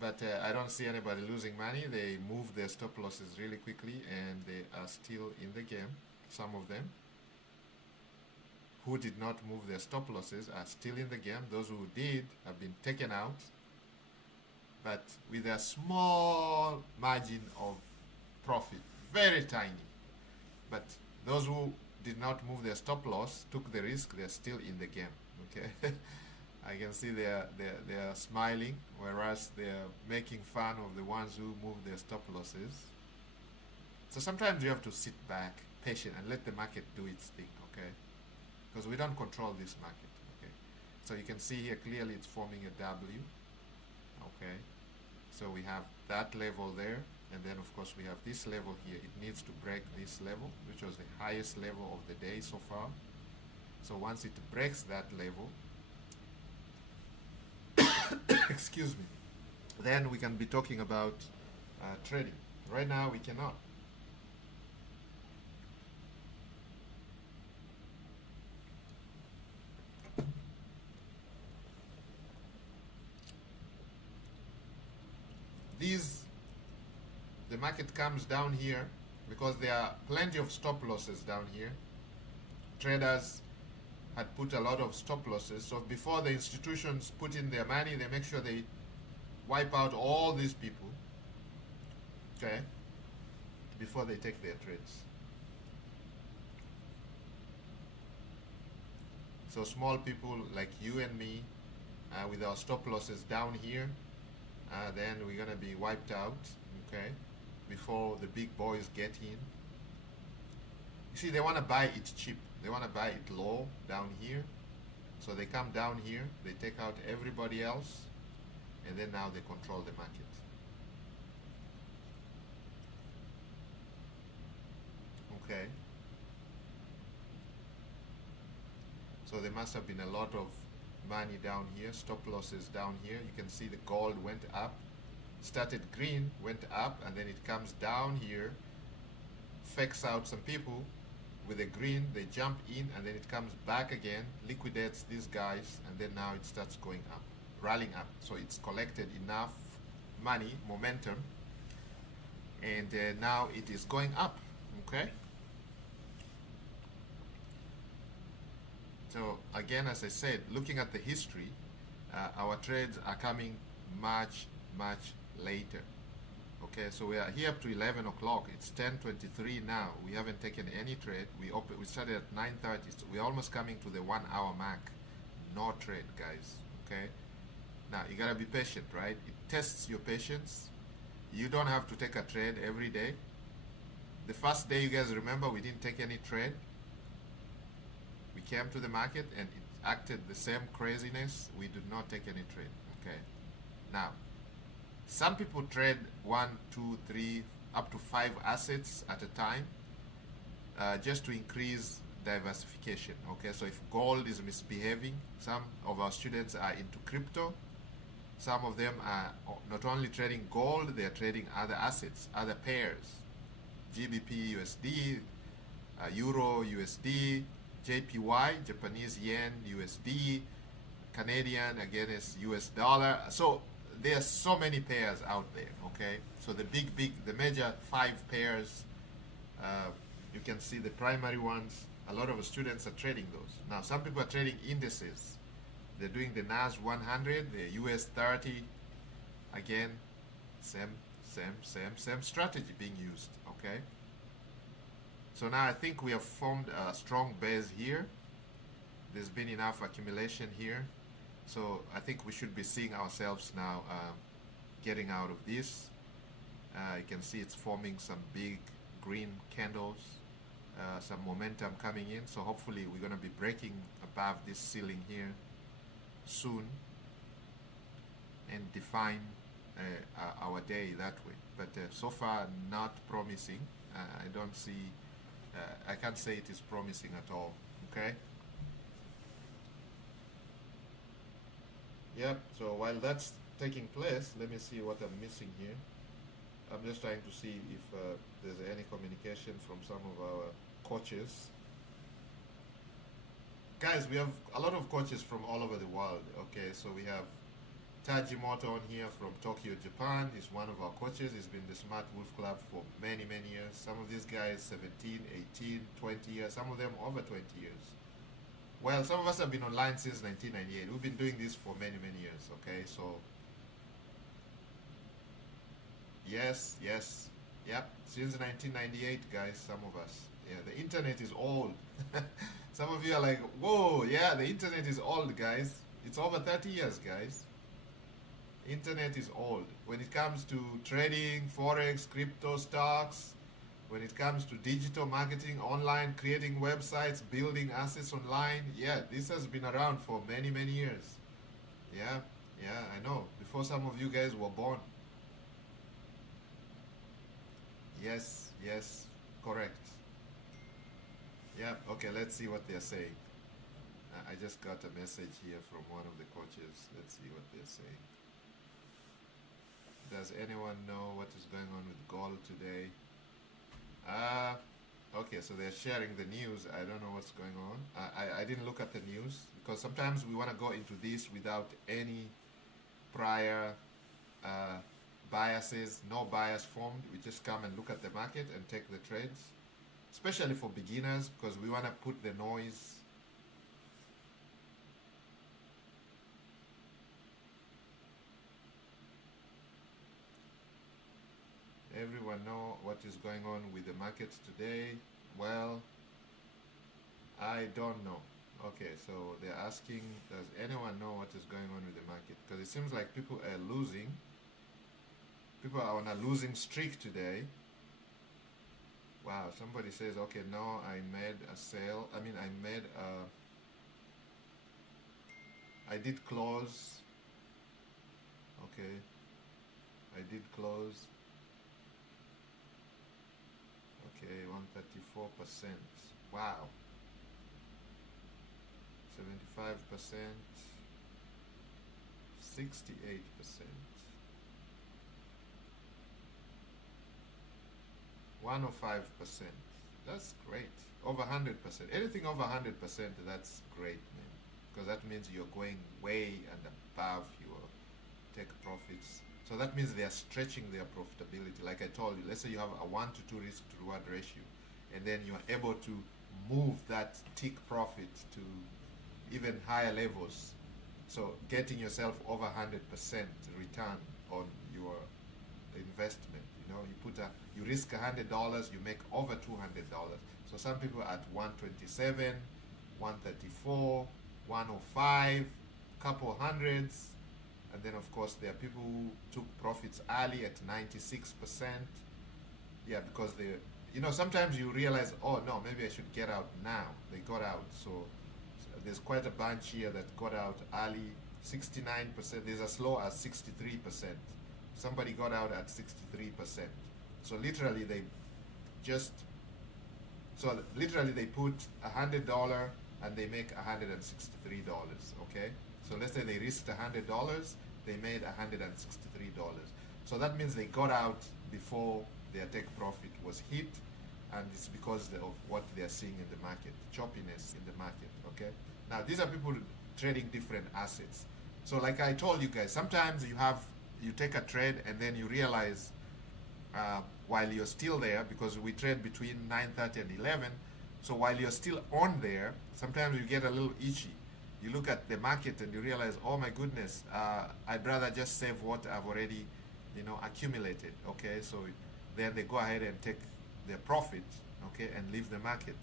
but I don't see anybody losing money. They moved their stop losses really quickly and they are still in the game. Some of them who did not move their stop losses are still in the game. Those who did have been taken out, but with a small margin of profit, very tiny. But those who did not move their stop loss, took the risk, they're still in the game. Okay, I can see they are smiling, whereas they are making fun of the ones who move their stop losses. So sometimes you have to sit back, patient, and let the market do its thing. Okay, because we don't control this market. Okay, so you can see here clearly it's forming a W. Okay, so we have that level there, and then of course we have this level here. It needs to break this level, which was the highest level of the day so far. So once it breaks that level, excuse me, then we can be talking about trading. Right now we cannot. The market comes down here because there are plenty of stop losses down here. Traders had put a lot of stop losses, so before the institutions put in their money, they make sure they wipe out all these people, okay, before they take their trades. So small people like you and me, with our stop losses down here, then we're gonna be wiped out, okay, before the big boys get in. You see, they want to buy it cheap. They want to buy it low down here. So they come down here, they take out everybody else, and then now they control the market. Okay. So there must have been a lot of money down here, stop losses down here. You can see the gold went up, started green, went up, and then it comes down here, fakes out some people with a green, they jump in, and then it comes back again, liquidates these guys, and then now it starts going up, rallying up. So it's collected enough money, momentum, and now it is going up, okay? So again, as I said, looking at the history, our trades are coming much later. Okay, so we are here up to 11 o'clock. It's 10:23 now. We haven't taken any trade. We started at 9:30. So we're almost coming to the 1 hour mark. No trade, guys. Okay. Now you gotta be patient, right? It tests your patience. You don't have to take a trade every day. The first day, you guys remember, we didn't take any trade. We came to the market and it acted the same craziness. We did not take any trade. Okay. Now, some people trade 1, 2, 3, up to 5 assets at a time, just to increase diversification. Okay, so if gold is misbehaving, some of our students are into crypto. Some of them are not only trading gold, they are trading other assets, other pairs, GBP USD, Euro USD, JPY, Japanese yen USD, Canadian against US dollar. So there are so many pairs out there. Okay, so the the major 5 pairs, you can see the primary ones. A lot of students are trading those. Now some people are trading indices. They're doing the NAS 100, the US 30. Again, same strategy being used. Okay, so now I think we have formed a strong base here. There's been enough accumulation here. So I think we should be seeing ourselves now getting out of this. You can see it's forming some big green candles, some momentum coming in. So hopefully we're going to be breaking above this ceiling here soon and define our day that way. But so far not promising. I don't see, I can't say it is promising at all. Okay. Yep, so while that's taking place, let me see what I'm missing here. I'm just trying to see if there's any communication from some of our coaches. Guys, we have a lot of coaches from all over the world. Okay, so we have Tajimoto on here from Tokyo, Japan. He's one of our coaches. He's been the Smart Wolf Club for many, many years. Some of these guys 17, 18, 20 years, some of them over 20 years. Well, some of us have been online since 1998. We've been doing this for many, many years, okay? So, yes, yep, since 1998, guys, some of us. Yeah, the internet is old. Some of you are like, whoa, yeah, the internet is old, guys. It's over 30 years, guys. Internet is old. When it comes to trading, Forex, crypto, stocks, when it comes to digital marketing, online, creating websites, building assets online, yeah, this has been around for many, many years. Yeah, I know. Before some of you guys were born. Yes, correct. Yeah, okay, let's see what they're saying. I just got a message here from one of the coaches. Let's see what they're saying. Does anyone know what is going on with gold today? Okay, so they're sharing the news. I don't know what's going on. I didn't look at the news because sometimes we want to go into this without any prior biases, no bias formed. We just come and look at the market and take the trades, especially for beginners because we want to put the noise. Everyone know what is going on with the market today? Well, I don't know. Okay, so they're asking, does anyone know what is going on with the market? Because it seems like people are losing. People are on a losing streak today. Wow, somebody says, okay, no, I made a sale. I did close. Okay, I did close. Okay, 134%. Wow. 75%. 68%. 105%. That's great. Over 100%. Anything over 100%, that's great, man. Because that means you're going way and above your take profits. So that means they are stretching their profitability. Like I told you, let's say you have a 1 to 2 risk to reward ratio, and then you are able to move that tick profit to even higher levels. So getting yourself over 100% return on your investment. You know, you risk $100, you make over $200. So some people at 127, 134, 105, couple hundreds, and then of course there are people who took profits early at 96%. Yeah, because sometimes you realize, oh no, maybe I should get out now. They got out, so there's quite a bunch here that got out early. 69%. There's as low as 63%. Somebody got out at 63%. So literally they put $100 and they make $163. Okay, so let's say they risked $100, they made $163. So that means they got out before their take profit was hit, and it's because of what they are seeing in the market, choppiness in the market. Okay, now these are people trading different assets. So like I told you guys, sometimes you take a trade and then you realize while you're still there, because we trade between 9:30 and 11, so while you're still on there, sometimes you get a little itchy. You look at the market and you realize, oh my goodness, I'd rather just save what I've already accumulated. Okay, so then they go ahead and take their profit, okay, and leave the market.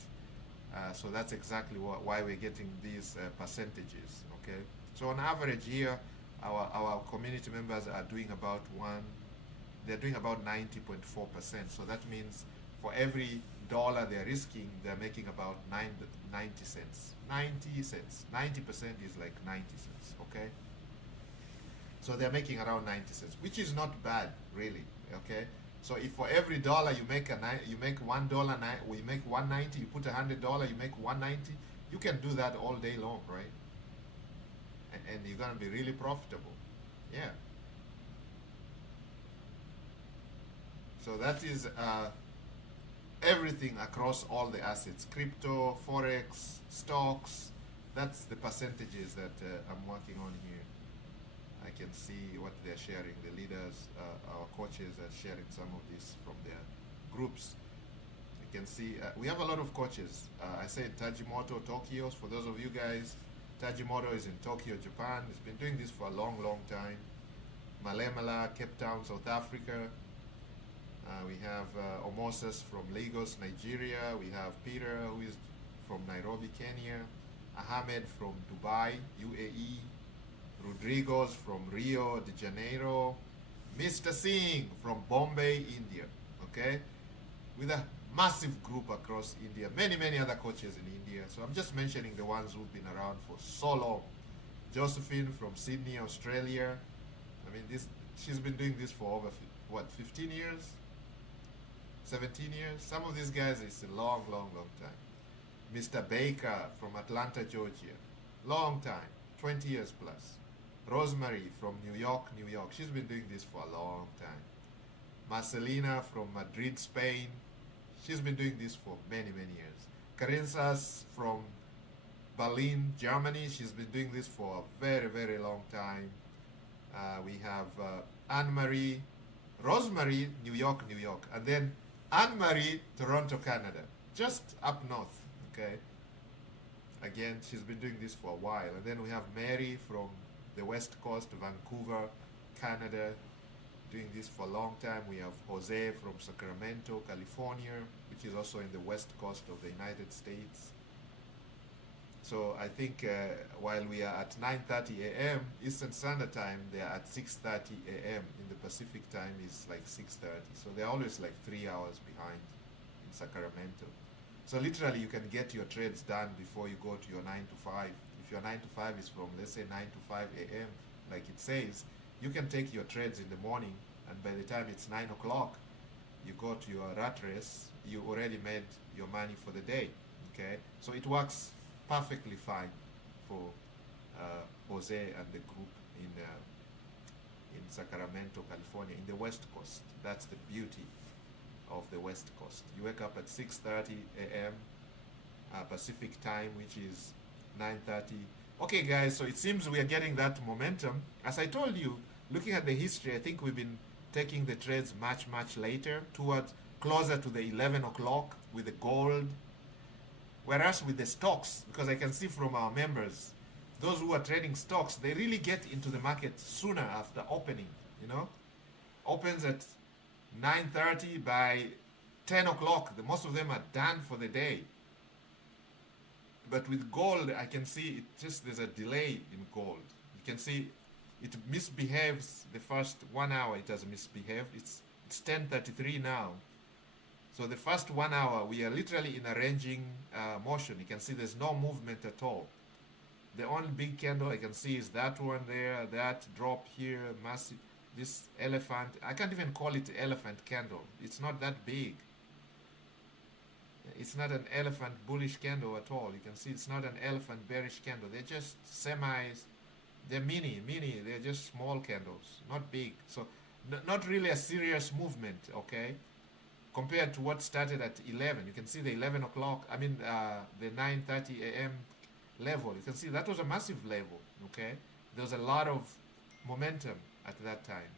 So that's exactly why we're getting these percentages. Okay, so on average here, our community members are doing about 90.4%. So that means for every dollar they're risking, they're making about 90 cents. 90 cents. 90% is like 90 cents. Okay. So they're making around 90 cents, which is not bad, really. Okay. So if for every dollar you make $1, we make 190. You put $100, you make 190. You can do that all day long, right? And you're gonna be really profitable. Yeah. So that is everything across all the assets: crypto, forex, stocks. That's the percentages that I'm working on here. I can see what they're sharing. The leaders, our coaches are sharing some of this from their groups. You can see we have a lot of coaches. I said Tajimoto, Tokyo. For those of you guys, Tajimoto is in Tokyo, Japan. He's been doing this for a long, long time. Malemala, Cape Town, South Africa. We have Omosas from Lagos, Nigeria. We have Peter, who is from Nairobi, Kenya. Ahmed from Dubai, UAE. Rodriguez from Rio de Janeiro. Mr. Singh from Bombay, India. Okay? With a massive group across India. Many, many other coaches in India. So I'm just mentioning the ones who've been around for so long. Josephine from Sydney, Australia. I mean, she's been doing this for over, 15 years? 17 years? Some of these guys, it's a long, long, long time. Mr. Baker from Atlanta, Georgia. Long time. 20 years plus. Rosemary from New York, New York. She's been doing this for a long time. Marcelina from Madrid, Spain. She's been doing this for many, many years. Carinsas from Berlin, Germany. She's been doing this for a very, very long time. We have Anne-Marie, Rosemary, New York, New York. And then Anne-Marie, Toronto, Canada. Just up north, okay? Again, she's been doing this for a while. And then we have Mary from the West Coast, Vancouver, Canada, doing this for a long time. We have Jose from Sacramento, California, which is also in the West Coast of the United States. So I think while we are at 9:30 a.m. Eastern Standard Time, they are at 6:30 a.m. In the Pacific time is like 6:30. So they're always like 3 hours behind in Sacramento. So literally you can get your trades done before you go to your 9 to 5. If your 9 to 5 is from, let's say, 9 to 5 a.m., like it says, you can take your trades in the morning, and by the time it's 9 o'clock, you go to your rat race, you already made your money for the day, okay? So it works perfectly fine for Jose and the group in Sacramento, California, in the West Coast. That's the beauty of the West Coast. You wake up at 6:30 a.m. Pacific time, which is 9:30. Okay, guys, so it seems we are getting that momentum. As I told you, looking at the history, I think we've been taking the trades much, much later, towards closer to the 11 o'clock with the gold. Whereas with the stocks, because I can see from our members, those who are trading stocks, they really get into the market sooner after opening, you know? opens at 9:30. By 10 o'clock, most of them are done for the day. But with gold, I can see there's a delay in gold. You can see it misbehaves the first 1 hour. It has misbehaved. It's 10:33 now. So the first 1 hour, we are literally in a ranging motion. You can see there's no movement at all. The only big candle I can see is that one there, that drop here, massive, this elephant. I can't even call it elephant candle. It's not that big. It's not an elephant bullish candle at all. You can see it's not an elephant bearish candle. They're just semis. They're mini. They're just small candles, not big. So not really a serious movement, okay? Compared to what started at 11. You can see the 11 o'clock, the 9:30 a.m. level. You can see that was a massive level, okay? There was a lot of momentum at that time.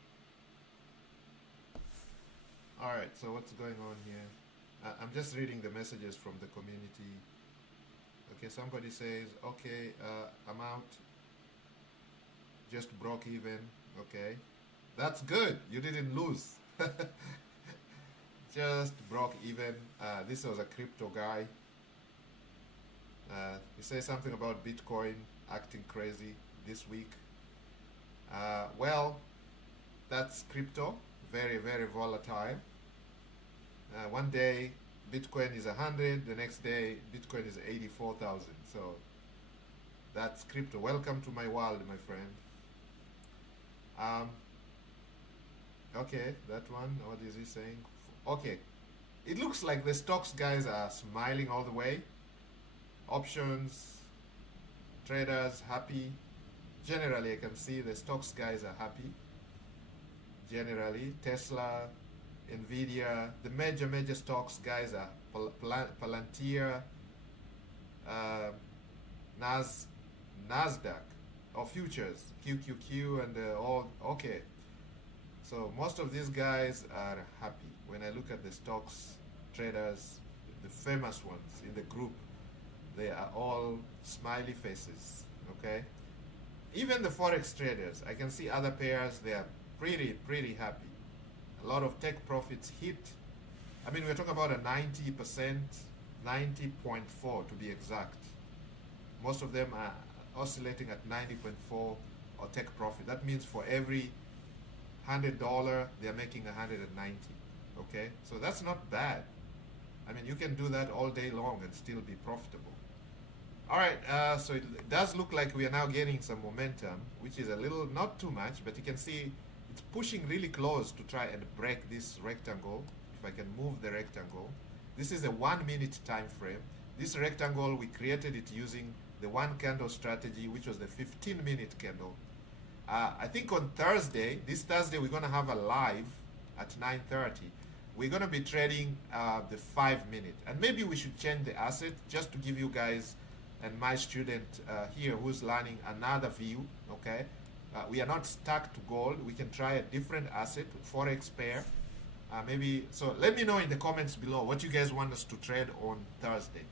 All right, so what's going on here? I'm just reading the messages from the community. Okay, somebody says, okay, I'm out. Just broke even. Okay, that's good. You didn't lose. Just broke even. This was a crypto guy. He says something about Bitcoin acting crazy this week. Well, that's crypto. Very, very volatile. One day Bitcoin is 100, the next day Bitcoin is 84,000. So that's crypto. Welcome to my world, my friend. Okay, that one, what is he saying? Okay, it looks like the stocks guys are smiling all the way. Options traders happy. Generally, I can see the stocks guys are happy. Generally, Tesla, Nvidia, the major stocks guys are Palantir, Nasdaq, or futures, QQQ, and all. Okay, so most of these guys are happy. When I look at the stocks traders, the famous ones in the group, they are all smiley faces. Okay, even the forex traders, I can see other pairs, they are pretty happy. A lot of tech profits hit. We're talking about a 90%, 90.4 to be exact. Most of them are oscillating at 90.4 or tech profit. That means for every $100, they're making 190. Okay, so that's not bad. You can do that all day long and still be profitable. All right, so it does look like we are now getting some momentum, which is a little, not too much, but you can see it's pushing really close to try and break this rectangle. If I can move the rectangle, this is a 1 minute time frame. This rectangle, we created it using the one candle strategy, which was the 15-minute candle. I think on Thursday, this Thursday, we're going to have a live at 9:30. We're going to be trading the 5-minute, and maybe we should change the asset just to give you guys and my student here who's learning another view. Okay, we are not stuck to gold. We can try a different asset, forex pair. Maybe so. Let me know in the comments below what you guys want us to trade on Thursday.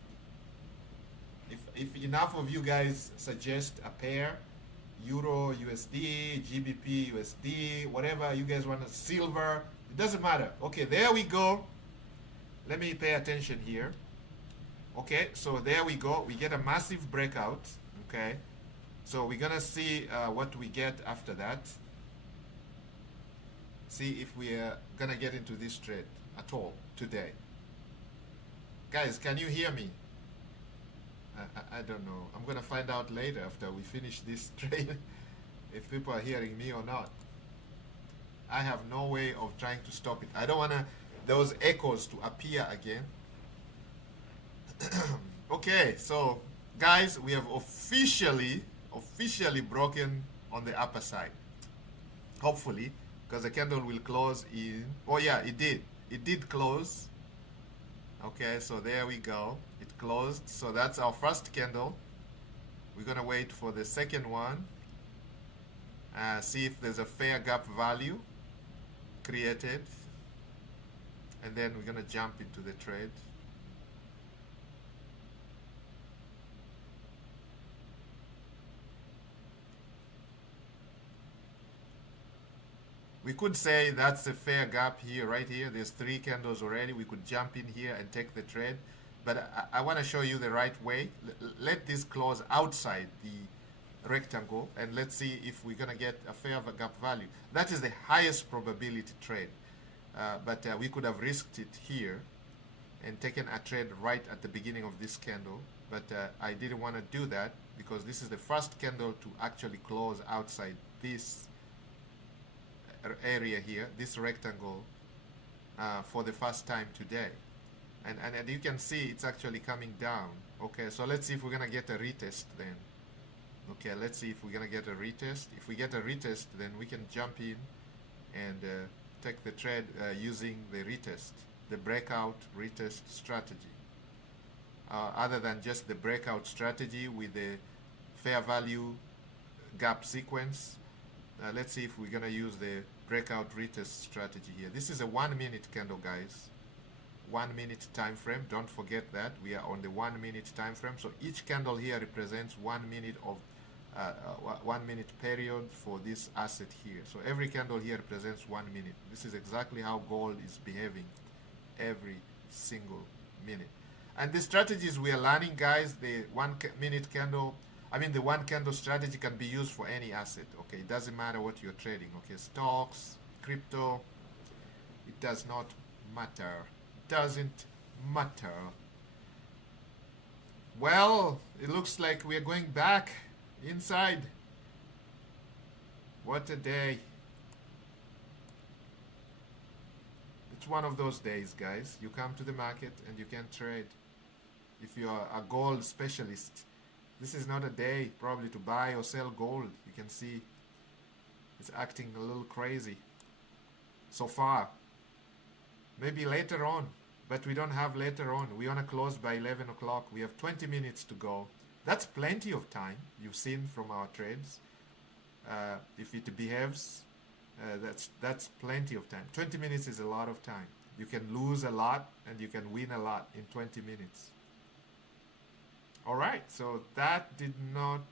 If enough of you guys suggest a pair, Euro USD, GBP USD, whatever you guys want, silver, it doesn't matter. Okay, there we go. Let me pay attention here. Okay, so there we go. We get a massive breakout. Okay, so we're gonna see what we get after that. See if we are gonna get into this trade at all today. Guys, can you hear me? I don't know. I'm gonna find out later after we finish this trade if people are hearing me or not. I have no way of trying to stop it. I don't wanna those echoes to appear again. Okay, so guys, we have officially broken on the upper side. Hopefully, because the candle will close in. Oh yeah, it did close. Okay, so there we go. It closed. So that's our first candle. We're gonna wait for the second one. See if there's a fair gap value created, and then we're gonna jump into the trade. We could say that's a fair gap here, right here. There's 3 candles already. We could jump in here and take the trade. But I want to show you the right way. Let this close outside the rectangle, and let's see if we're going to get a fair gap value. That is the highest probability trade. But we could have risked it here and taken a trade right at the beginning of this candle. But I didn't want to do that because this is the first candle to actually close outside this area here, this rectangle, for the first time today. And you can see it's actually coming down. Okay, so let's see if we're gonna get a retest then. Okay, let's see if we're gonna get a retest. If we get a retest, then we can jump in and take the trade using the retest, the breakout retest strategy. Other than just the breakout strategy with the fair value gap sequence, let's see if we're gonna use the breakout retest strategy here. This is a 1 minute candle, guys. 1 minute time frame. Don't forget that we are on the 1 minute time frame. So each candle here represents 1 minute of 1 minute period for this asset here. So every candle here represents 1 minute. This is exactly how gold is behaving every single minute. And the strategies we are learning, guys, the 1 minute candle, the 1 candle strategy can be used for any asset. Okay, it doesn't matter what you're trading. Okay, stocks, crypto, it does not matter. Doesn't matter. Well, it looks like we are going back inside. What a day. It's one of those days, guys. You come to the market and you can trade. If you are a gold specialist, this is not a day probably to buy or sell gold. You can see it's acting a little crazy so far. Maybe later on, but we don't have later on. We want to close by 11 o'clock. We have 20 minutes to go. That's plenty of time. You've seen from our trades. If it behaves, that's plenty of time. 20 minutes is a lot of time. You can lose a lot and you can win a lot in 20 minutes. All right, so that did not...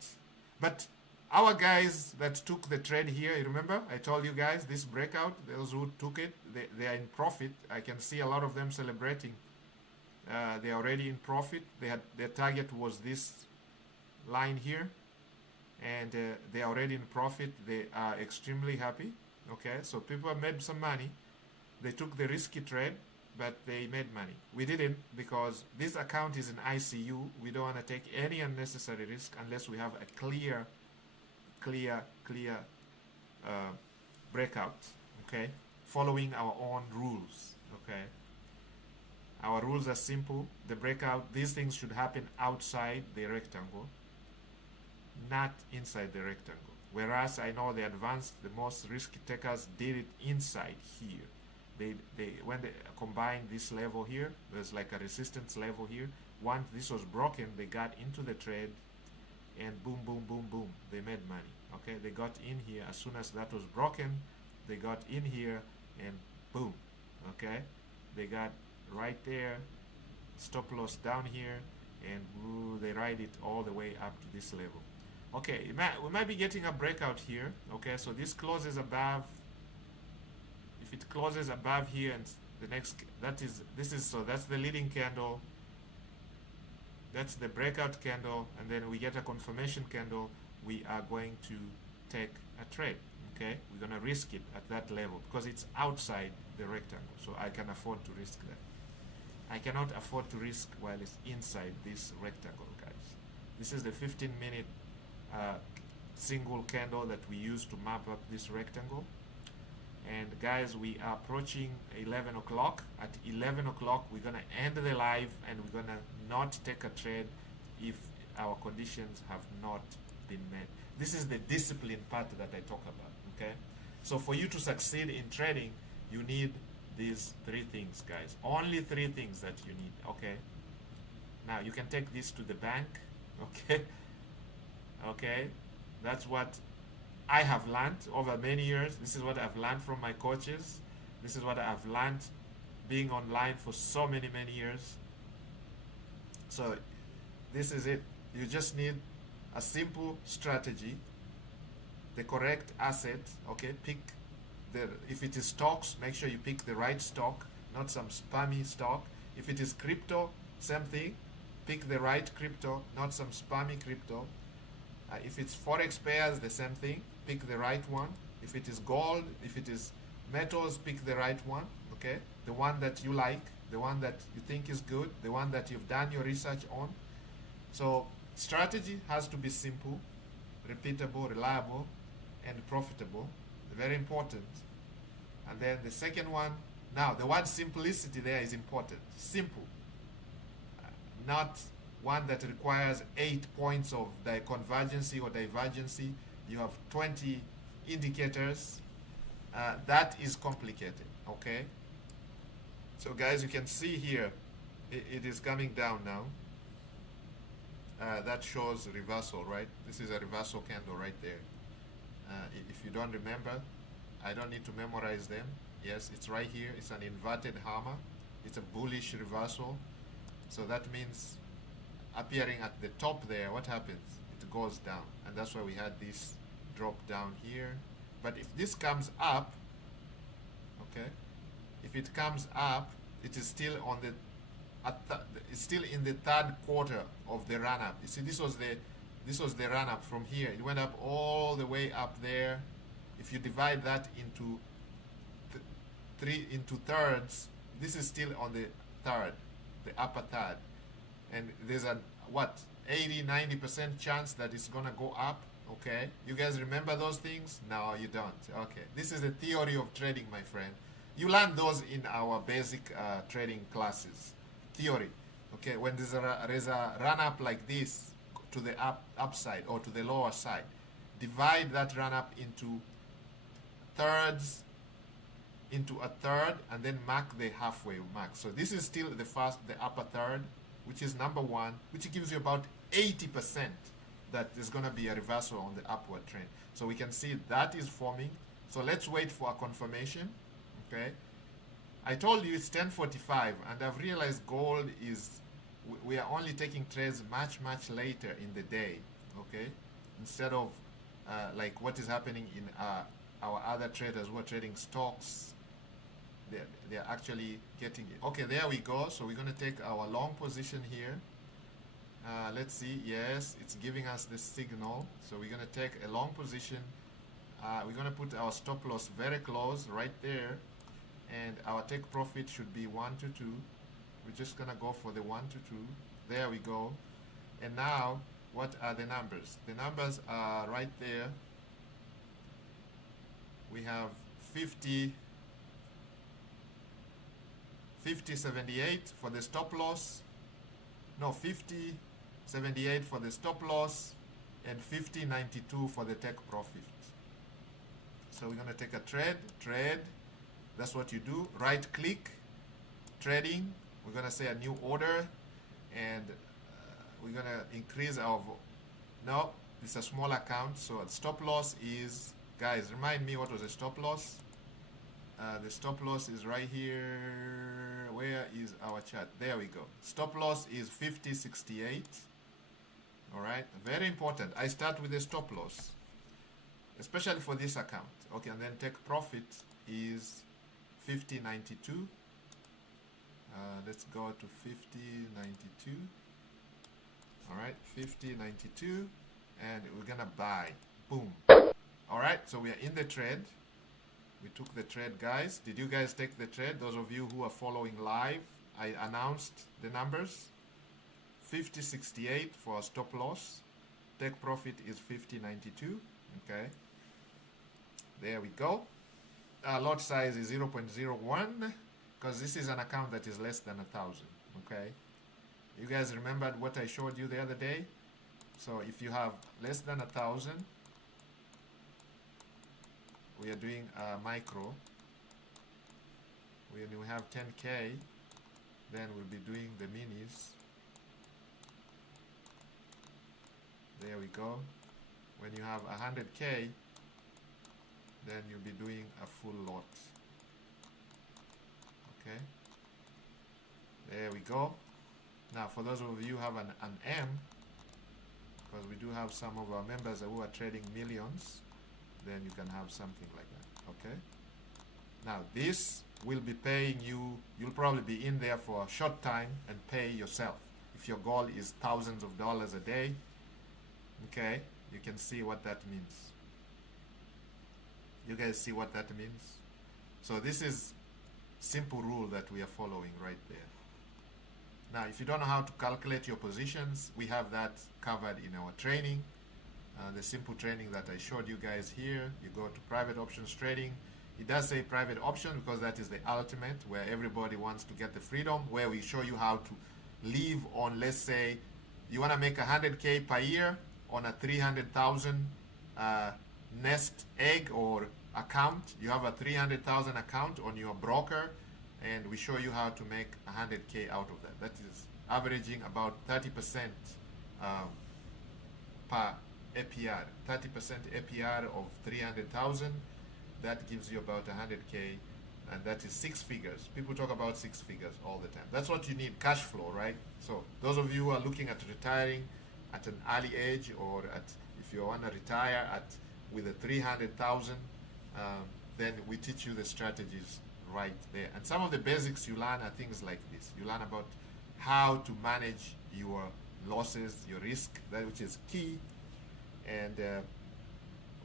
But our guys that took the trade here, you remember? I told you guys, this breakout, those who took it, they are in profit. I can see a lot of them celebrating. They are already in profit. Their target was this line here. And they are already in profit. They are extremely happy. Okay, so people have made some money. They took the risky trade, but they made money. We didn't, because this account is in ICU. We don't want to take any unnecessary risk unless we have a clear breakout, okay, following our own rules. Okay, our rules are simple. The breakout, these things should happen outside the rectangle, not inside the rectangle. Whereas I know the advanced, the most risky takers did it inside here. When they combined this level here, there's like a resistance level here. Once this was broken, they got into the trade, and boom, boom, boom, boom, they made money. Okay, they got in here as soon as that was broken. They got in here and boom. Okay, they got right there, stop loss down here, and ooh, they ride it all the way up to this level. Okay, we might be getting a breakout here. Okay, so this closes above. If it closes above here, and the next, that's the leading candle. That's the breakout candle, and then we get a confirmation candle. We are going to take a trade. Okay, we're gonna risk it at that level because it's outside the rectangle, so I can afford to risk that. I cannot afford to risk while it's inside this rectangle, guys. This is the 15-minute single candle that we use to map up this rectangle. And guys, we are approaching 11 o'clock. At 11 o'clock, we're gonna end the live, and we're gonna not take a trade if our conditions have not been met. This is the discipline part that I talk about. Okay, so for you to succeed in trading, you need these 3 things, guys. Only 3 things that you need. Okay, now you can take this to the bank. Okay, that's what I have learned over many years. This is what I've learned from my coaches. This is what I've learned being online for so many years. So this is it. You just need a simple strategy, the correct asset. Okay, pick if it is stocks, make sure you pick the right stock, not some spammy stock. If it is crypto, same thing, pick the right crypto, not some spammy crypto. If it's forex pairs, the same thing, pick the right one. If it is gold, if it is metals, pick the right one, okay? The one that you like, the one that you think is good, the one that you've done your research on. So strategy has to be simple, repeatable, reliable, and profitable. Very important. And then the second one, now the word simplicity there is important. Simple. Not one that requires 8 points of the convergency or divergency. You have 20 indicators. That is complicated, okay? So guys, you can see here, it is coming down now. That shows reversal, right? This is a reversal candle right there. If you don't remember, I don't need to memorize them. Yes, it's right here. It's an inverted hammer. It's a bullish reversal. So that means appearing at the top there, what happens? It goes down. And that's why we had this drop down here. But if this comes up, okay, if it comes up, it is still on the it's still in the third quarter of the run up. You see, this was the run up from here. It went up all the way up there. If you divide that into into thirds, this is still on the third, the upper third, and there's a 80-90% chance that it's gonna go up. Okay, you guys remember those things? No, you don't. Okay, this is the theory of trading, my friend. You learn those in our basic trading classes. Theory. Okay, when there's a run up like this to the upside or to the lower side, divide that run up into thirds, into a third, and then mark the halfway mark. So this is still the upper third, which is number one, which gives you about 80% that there's going to be a reversal on the upward trend. So we can see that is forming. So let's wait for a confirmation. Okay, I told you it's 10:45, and I've realized gold is, we are only taking trades much later in the day. Okay, instead of like what is happening in our other traders who are trading stocks. They're actually getting it. Okay, there we go. So we're going to take our long position here. Let's see. Yes, it's giving us the signal. So we're going to take a long position. We're going to put our stop loss very close right there. And our take profit should be 1 to 2. We're just going to go for the 1 to 2. There we go. And now, what are the numbers? The numbers are right there. We have 50.78 for the stop loss. No, 50.78 for the stop loss and 50.92 for the take profit. So we're going to take a trade. That's what you do. Right click, trading. We're going to say a new order, and we're going to increase our, no, it's a small account. So stop loss is, guys, remind me what was the stop loss? The stop loss is right here. Where is our chart? There we go. Stop loss is 50.68. All right, very important. I start with the stop loss, especially for this account. Okay, and then take profit is 50.92. Let's go to 50.92. All right, 50.92, and we're gonna buy. Boom. All right, so we are in the trade. We took the trade, guys. Did you guys take the trade? Those of you who are following live, I announced the numbers. 50.68 for stop loss. Take profit is 50.92. Okay. There we go. Lot size is 0.01 because this is an account that is less than 1,000. Okay. You guys remembered what I showed you the other day? So if you have less than 1,000, we are doing micro. When we have 10K, then we'll be doing the minis. There we go. When you have 100K, then you'll be doing a full lot. Okay. There we go. Now, for those of you who have an M, because we do have some of our members who are trading millions, then you can have something like that. Okay. Now this will be paying you, you'll probably be in there for a short time and pay yourself. If your goal is thousands of dollars a day, okay, you can see what that means. You guys see what that means? So this is simple rule that we are following right there. Now, if you don't know how to calculate your positions, we have that covered in our training. The simple training that I showed you guys here. You go to private options trading. It does say private option because that is the ultimate, where everybody wants to get the freedom, where we show you how to live on, let's say, you want to make 100K per year on a 300,000 nest egg or account. You have a 300,000 account on your broker, and we show you how to make 100K out of that. That is averaging about 30% per APR. 30% APR of 300,000. That gives you about 100K, and that is 6 figures. People talk about 6 figures all the time. That's what you need, cash flow, right? So those of you who are looking at retiring at an early age, or if you want to retire with a 300,000, then we teach you the strategies right there. And some of the basics you learn are things like this. You learn about how to manage your losses, your risk, that which is key. And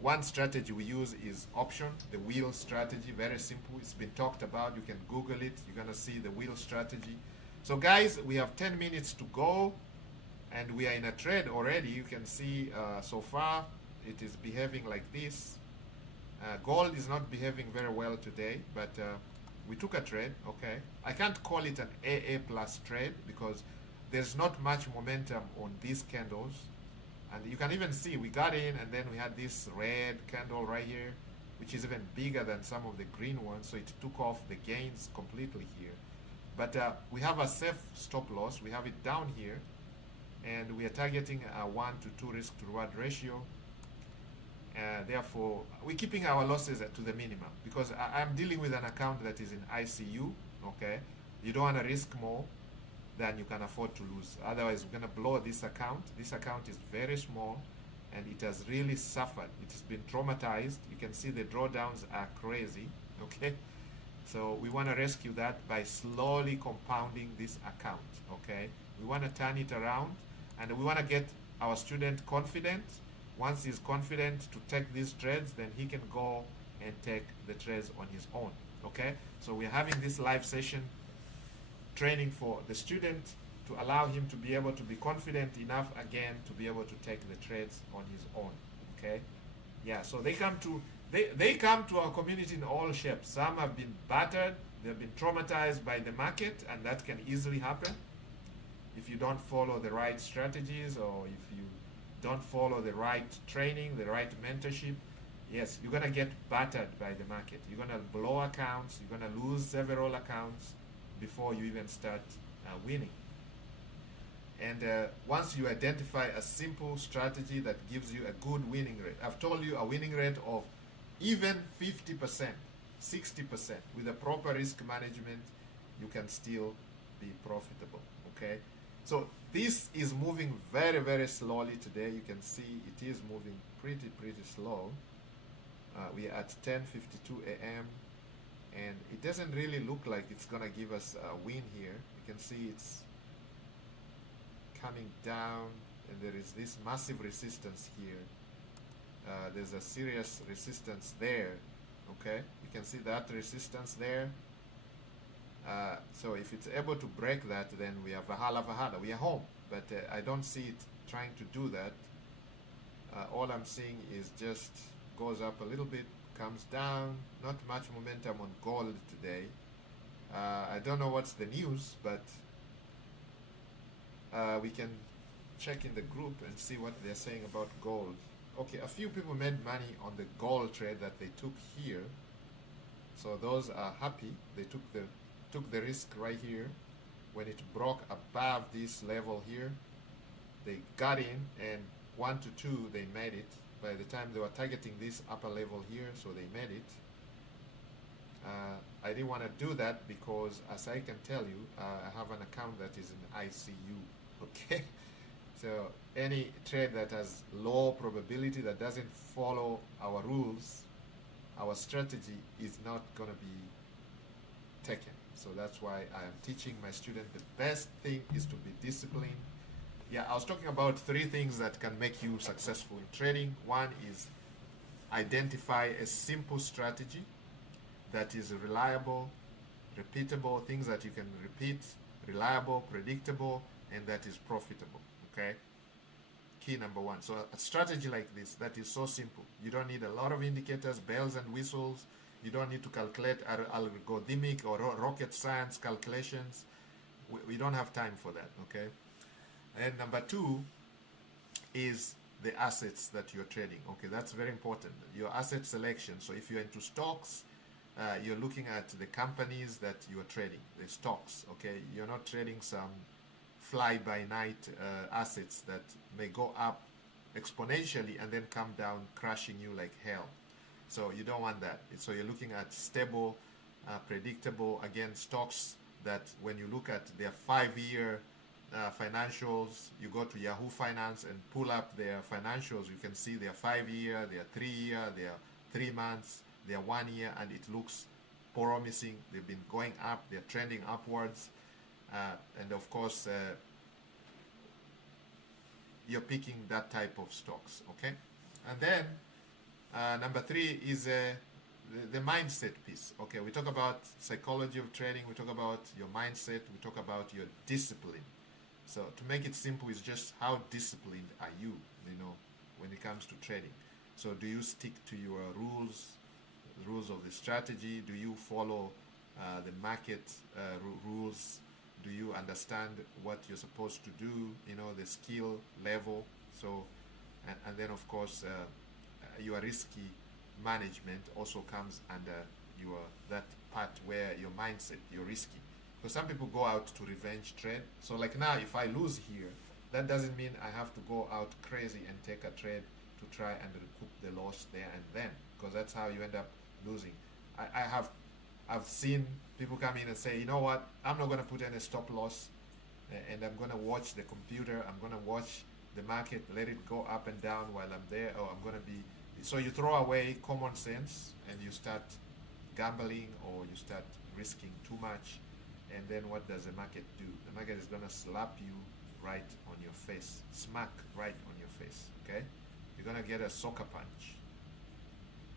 one strategy we use is option, the wheel strategy. Very simple. It's been talked about. You can Google it. You're going to see the wheel strategy. So guys, we have 10 minutes to go, and we are in a trade already. You can see so far it is behaving like this. Gold is not behaving very well today, but we took a trade. Okay, I can't call it an AA plus trade because there's not much momentum on these candles. And you can even see we got in, and then we had this red candle right here, which is even bigger than some of the green ones. So it took off the gains completely here. But we have a safe stop loss. We have it down here, and we are targeting a 1 to 2 risk to reward ratio. Therefore, we're keeping our losses to the minimum because I'm dealing with an account that is in ICU. Okay, you don't want to risk more than you can afford to lose. Otherwise, we're going to blow this account. This account is very small, and it has really suffered. It has been traumatized. You can see the drawdowns are crazy. Okay, so we want to rescue that by slowly compounding this account. Okay, we want to turn it around, and we want to get our student confident. Once he's confident to take these trades, then he can go and take the trades on his own. Okay, so we're having this live session training for the student to allow him to be able to be confident enough again to be able to take the trades on his own. Okay, yeah, so they come to our community in all shapes. Some have been battered, they've been traumatized by the market, and that can easily happen if you don't follow the right strategies, or if you don't follow the right training, the right mentorship. Yes, you're going to get battered by the market. You're going to blow accounts, you're going to lose several accounts before you even start winning. And once you identify a simple strategy that gives you a good winning rate, I've told you a winning rate of even 50%, 60%, with a proper risk management, you can still be profitable. Okay, so this is moving very, very slowly today. You can see it is moving pretty slow. We are at 10:52 a.m. and it doesn't really look like it's gonna give us a win here. You can see it's coming down, and there is this massive resistance here. There's a serious resistance there. Okay, you can see that resistance there. So if it's able to break that, then we have Vahala Vahada. We are home, but I don't see it trying to do that. All I'm seeing is just goes up a little bit, comes down. Not much momentum on gold today. I don't know what's the news, but we can check in the group and see what they're saying about gold. Okay, a few people made money on the gold trade that they took here, so those are happy. They took the risk right here. When it broke above this level here, they got in, and 1 to 2 they made it. By the time they were targeting this upper level here, so they made it. I didn't want to do that because, as I can tell you, I have an account that is in ICU. Okay, so any trade that has low probability, that doesn't follow our rules, our strategy is not going to be taken. So that's why I am teaching my student the best thing is to be disciplined. Yeah, I was talking about 3 things that can make you successful in trading. One is identify a simple strategy that is reliable, repeatable, things that you can repeat, reliable, predictable, and that is profitable. Okay? Key number 1. So a strategy like this that is so simple. You don't need a lot of indicators, bells and whistles. You don't need to calculate algorithmic or rocket science calculations. We don't have time for that. Okay? And number 2 is the assets that you're trading. Okay, that's very important. Your asset selection. So if you're into stocks, you're looking at the companies that you're trading, the stocks. Okay, you're not trading some fly-by-night assets that may go up exponentially and then come down crashing you like hell. So you don't want that. So you're looking at stable, predictable, again, stocks that when you look at their 5-year financials, you go to Yahoo Finance and pull up their financials, you can see their 5-year, their 3-year, their 3 months, their 1 year, and it looks promising. They've been going up, they're trending upwards, and of course you're picking that type of stocks. Okay, and then number 3 is the mindset piece. Okay, we talk about psychology of trading, we talk about your mindset, we talk about your discipline. So to make it simple, is just how disciplined are you, when it comes to trading. So do you stick to your rules of the strategy? Do you follow the market rules? Do you understand what you're supposed to do, the skill level? So, and then of course, your risky management also comes under that part where your mindset, you're risky. Because some people go out to revenge trade. So like now, if I lose here, that doesn't mean I have to go out crazy and take a trade to try and recoup the loss there and then. Because that's how you end up losing. I've seen people come in and say, you know what, I'm not going to put any stop loss, and I'm going to watch the computer, I'm going to watch the market, let it go up and down while I'm there, or I'm going to be... So you throw away common sense and you start gambling, or you start risking too much. And then what does the market do? The market is going to slap you right on your face, smack right on your face, okay? You're going to get a soccer punch.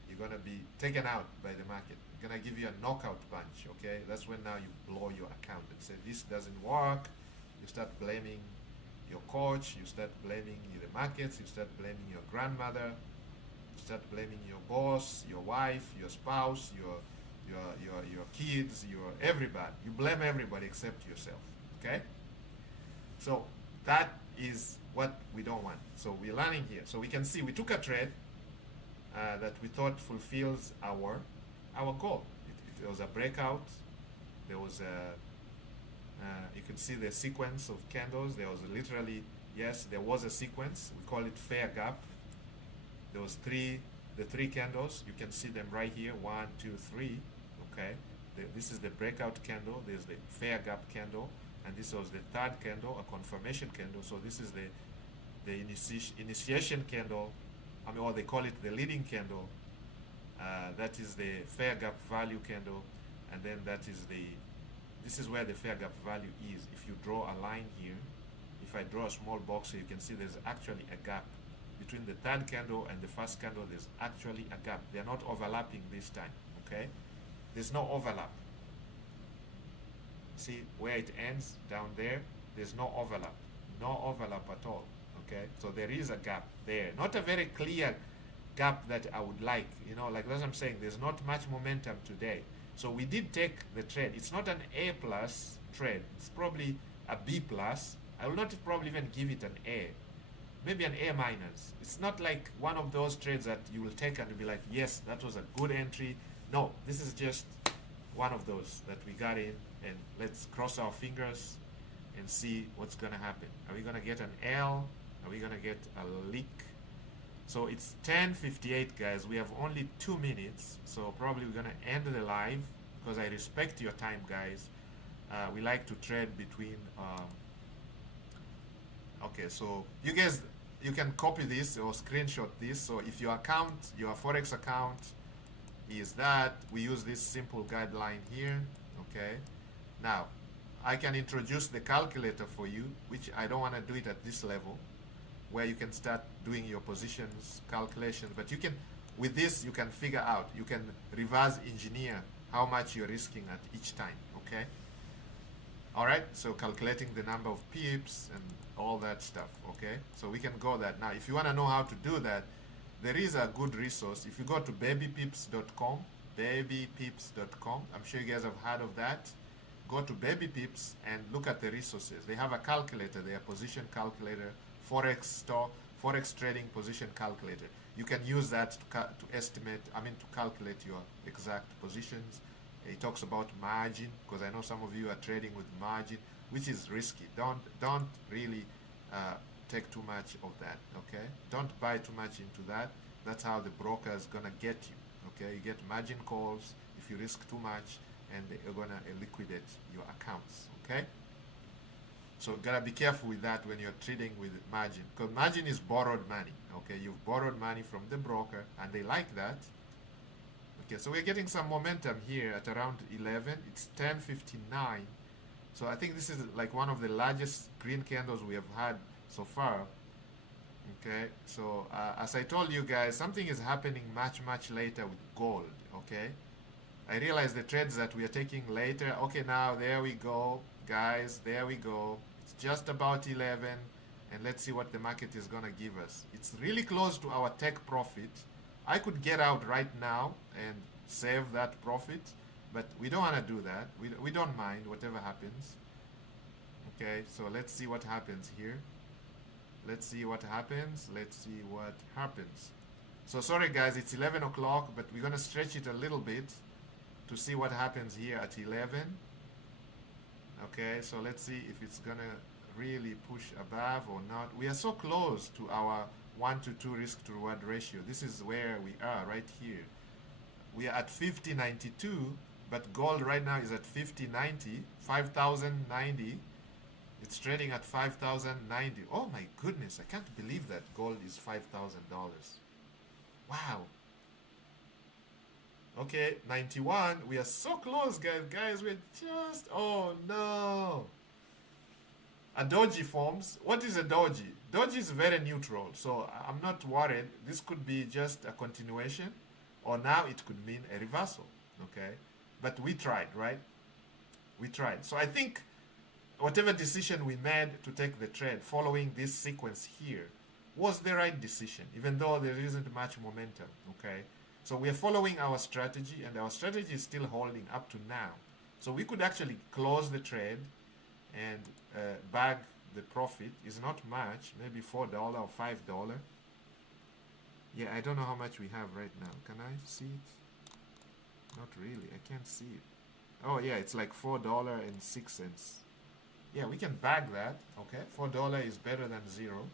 You're going to be taken out by the market. It's going to give you a knockout punch, okay? That's when now you blow your account and say, this doesn't work. You start blaming your coach, you start blaming the markets, you start blaming your grandmother, you start blaming your boss, your wife, your spouse, your kids, your everybody. You blame everybody except yourself, okay? So that is what we don't want. So we're learning here. So we can see we took a trade that we thought fulfills our goal. It was a breakout. There was you can see the sequence of candles. There was literally, yes, there was a sequence. We call it fair gap. There was the three candles. You can see them right here. 1, 2, 3. Okay. This is the breakout candle. There's the fair gap candle, and this was the third candle, a confirmation candle. So this is the initiation candle. Or they call it the leading candle. That is the fair gap value candle, and then this is where the fair gap value is. If you draw a line here, if I draw a small box here, you can see there's actually a gap between the third candle and the first candle. There's actually a gap. They're not overlapping this time. Okay, there's no overlap. See where it ends down there? There's no overlap at all. Okay, so there is a gap there, not a very clear gap that I would like, like that's what I'm saying. There's not much momentum today, so we did take the trade. It's not an A plus trade, it's probably a B plus. I will not probably even give it an A, maybe an A minus. It's not like one of those trades that you will take and you'll be like, yes, that was a good entry. No, this is just one of those that we got in, and let's cross our fingers and see what's gonna happen. Are we gonna get an L? Are we gonna get a leak? So it's 10:58, guys. We have only 2 minutes, so probably we're gonna end the live because I respect your time, guys. We like to trade between. Okay, so you guys, you can copy this or screenshot this. So if your account, your Forex account, is that we use this simple guideline here, okay? Now, I can introduce the calculator for you, which I don't want to do it at this level, where you can start doing your positions, calculations, but you can, with this, you can figure out, you can reverse engineer how much you're risking at each time, okay? All right, so calculating the number of pips and all that stuff, okay? So we can go that. Now, if you want to know how to do that, there is a good resource. If you go to babypips.com, babypips.com, I'm sure you guys have heard of that. Go to babypips and look at the resources. They have a calculator, their position calculator, Forex store, Forex trading position calculator. You can use that to estimate, to calculate your exact positions. It talks about margin, because I know some of you are trading with margin, which is risky. Don't really take too much of that, okay? Don't buy too much into that. That's how the broker is gonna get you, okay? You get margin calls if you risk too much, and they're gonna liquidate your accounts, okay? So gotta be careful with that when you're trading with margin, because margin is borrowed money, okay? You've borrowed money from the broker, and they like that. Okay, so we're getting some momentum here at around 11. It's 10:59. So I think this is like one of the largest green candles we have had so far. Okay, so as I told you guys, something is happening much later with gold. Okay, I realize the trades that we are taking later. Okay, now there we go, guys, there we go. It's just about 11, and let's see what the market is gonna give us. It's really close to our take profit. I could get out right now and save that profit, but we don't want to do that. We don't mind whatever happens. Okay, so let's see what happens here. Let's see what happens. Let's see what happens. So sorry guys, it's 11 o'clock, but we're going to stretch it a little bit to see what happens here at 11. Okay, so let's see if it's going to really push above or not. We are so close to our 1 to 2 risk to reward ratio. This is where we are right here. We are at 50.92, but gold right now is at 50.90, 5,090. It's trading at 5,090. Oh my goodness, I can't believe that gold is $5,000. Wow. Okay, 91. We are so close, guys. Guys, we're just, oh no. A doji forms. What is a doji? Doji is very neutral, so I'm not worried. This could be just a continuation, or now it could mean a reversal, okay? But we tried, right? We tried. So I think whatever decision we made to take the trade following this sequence here was the right decision, even though there isn't much momentum, okay? So we are following our strategy, and our strategy is still holding up to now. So we could actually close the trade and bag the profit. Is not much, maybe $4 or $5. Yeah, I don't know how much we have right now. Can I see it? Not really, I can't see it. Oh yeah, it's like $4.06. Yeah, we can bag that, okay? $4 is better than zero.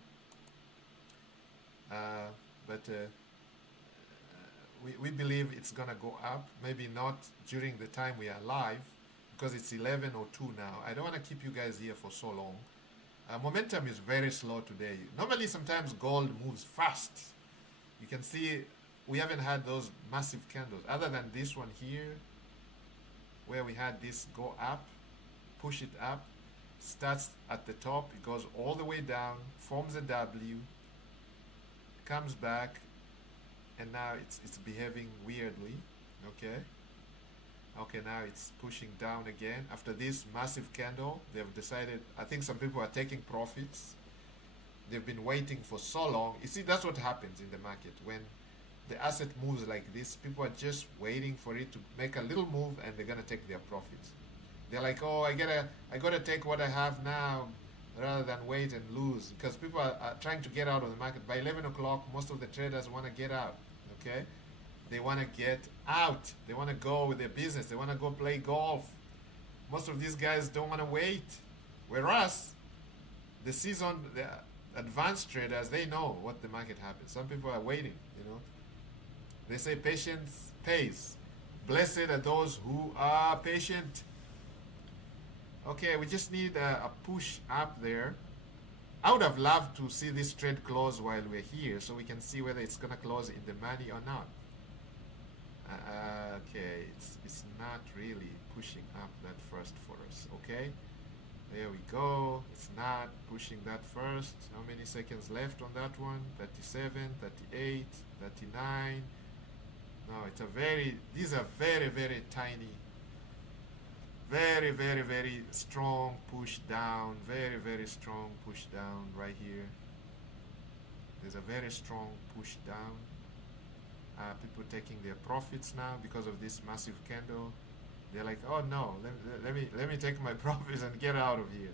But we believe it's gonna go up. Maybe not during the time we are live, because it's 11:02 now. I don't want to keep you guys here for so long. Momentum is very slow today. Normally, sometimes gold moves fast. You can see we haven't had those massive candles, other than this one here, where we had this go up, push it up, starts at the top, it goes all the way down, forms a W, comes back, and now it's behaving weirdly, okay? Okay, now it's pushing down again. After this massive candle, they've decided, I think some people are taking profits. They've been waiting for so long. You see, that's what happens in the market. When the asset moves like this, people are just waiting for it to make a little move, and they're gonna take their profits. They're like, oh, I gotta take what I have now rather than wait and lose, because people are trying to get out of the market. By 11 o'clock, most of the traders want to get out, okay? They want to get out. They want to go with their business. They want to go play golf. Most of these guys don't want to wait. Whereas the advanced traders, they know what the market happens. Some people are waiting, you know. They say patience pays. Blessed are those who are patient. Okay, we just need a push up there. I would have loved to see this trade close while we're here, so we can see whether it's going to close in the money or not. Okay, it's not really pushing up that first for us. Okay, there we go. It's not pushing that first. How many seconds left on that one? 37, 38, 39. No, it's a very, these are very, very tiny, very, very, very strong push down, very, very strong push down right here. There's a very strong push down. People taking their profits now because of this massive candle. They're like, oh no, let me take my profits and get out of here.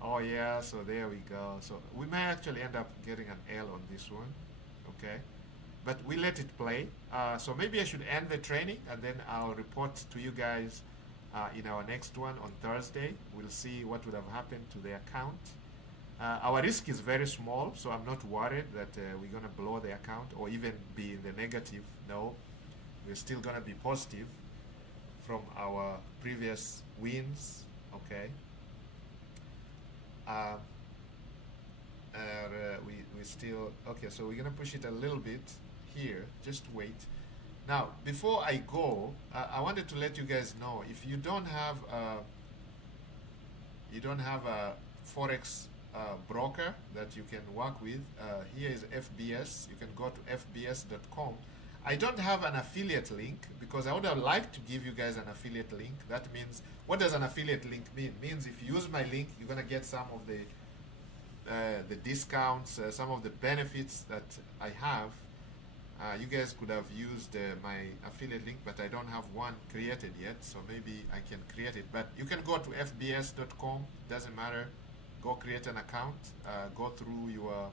Oh yeah, so there we go. So we may actually end up getting an L on this one, okay? But we let it play. So maybe I should end the training and then I'll report to you guys in our next one on Thursday. We'll see what would have happened to the account. Our risk is very small, so I'm not worried that we're going to blow the account or even be in the negative. No, we're still going to be positive from our previous wins, okay? We still, okay, so we're going to push it a little bit here. Just wait. Now, before I go, I wanted to let you guys know, if you don't have a Forex broker that you can work with, here is FBS. You can go to fbs.com. I don't have an affiliate link because I would have liked to give you guys an affiliate link. That means, what does an affiliate link mean? It means if you use my link, you're going to get some of the discounts, some of the benefits that I have. You guys could have used my affiliate link, but I don't have one created yet, so maybe I can create it. But you can go to fbs.com, doesn't matter. Go create an account, go through your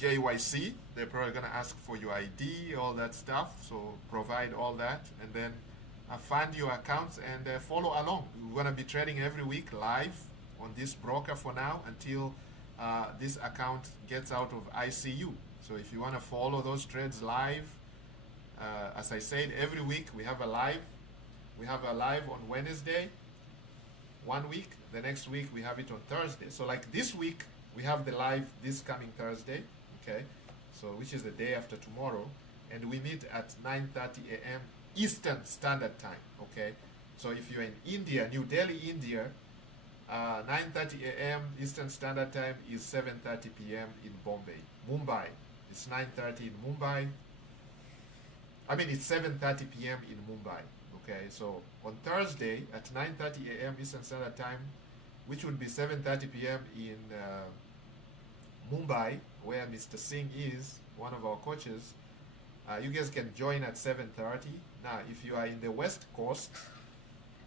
KYC. They're probably going to ask for your ID, all that stuff, so provide all that, and then fund your accounts and follow along. We're going to be trading every week live on this broker for now until this account gets out of ICU. So if you want to follow those trades live, as I said, every week we have a live. We have a live on Wednesday, 1 week. The next week we have it on Thursday. So like this week we have the live this coming Thursday, okay? So which is the day after tomorrow, and we meet at 9:30 a.m. Eastern Standard Time, okay? So if you're in India, New Delhi, India, 9:30 a.m. Eastern Standard Time is 7:30 p.m. in Mumbai. It's 9:30 in Mumbai. I mean, it's 7:30 p.m. in Mumbai. Okay, so on Thursday at 9:30 a.m. Eastern Standard Time, which would be 7:30 p.m. in Mumbai, where Mr. Singh is, one of our coaches, you guys can join at 7:30. Now, if you are in the West Coast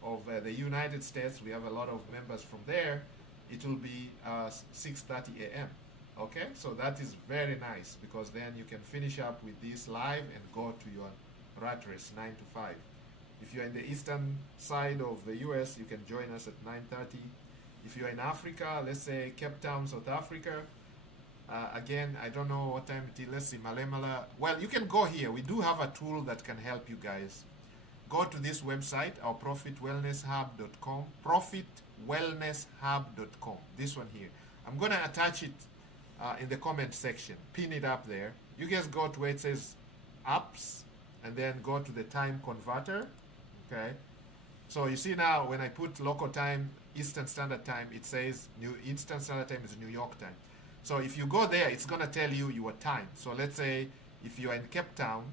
of the United States, we have a lot of members from there, it will be 6:30 a.m. Okay, so that is very nice because then you can finish up with this live and go to your rat race 9 to 5. If you're in the eastern side of the US, you can join us at 9:30. If you're in Africa, let's say Cape Town, South Africa, again, I don't know what time it is. Let's see, Malemala. Well, you can go here. We do have a tool that can help you guys. Go to this website, our profitwellnesshub.com, profitwellnesshub.com, this one here. I'm going to attach it in the comment section, pin it up there. You guys go to where it says apps, and then go to the time converter, okay? So you see now when I put local time, Eastern Standard Time, it says Eastern Standard Time is New York time. So if you go there, it's going to tell you your time. So let's say if you are in Cape Town,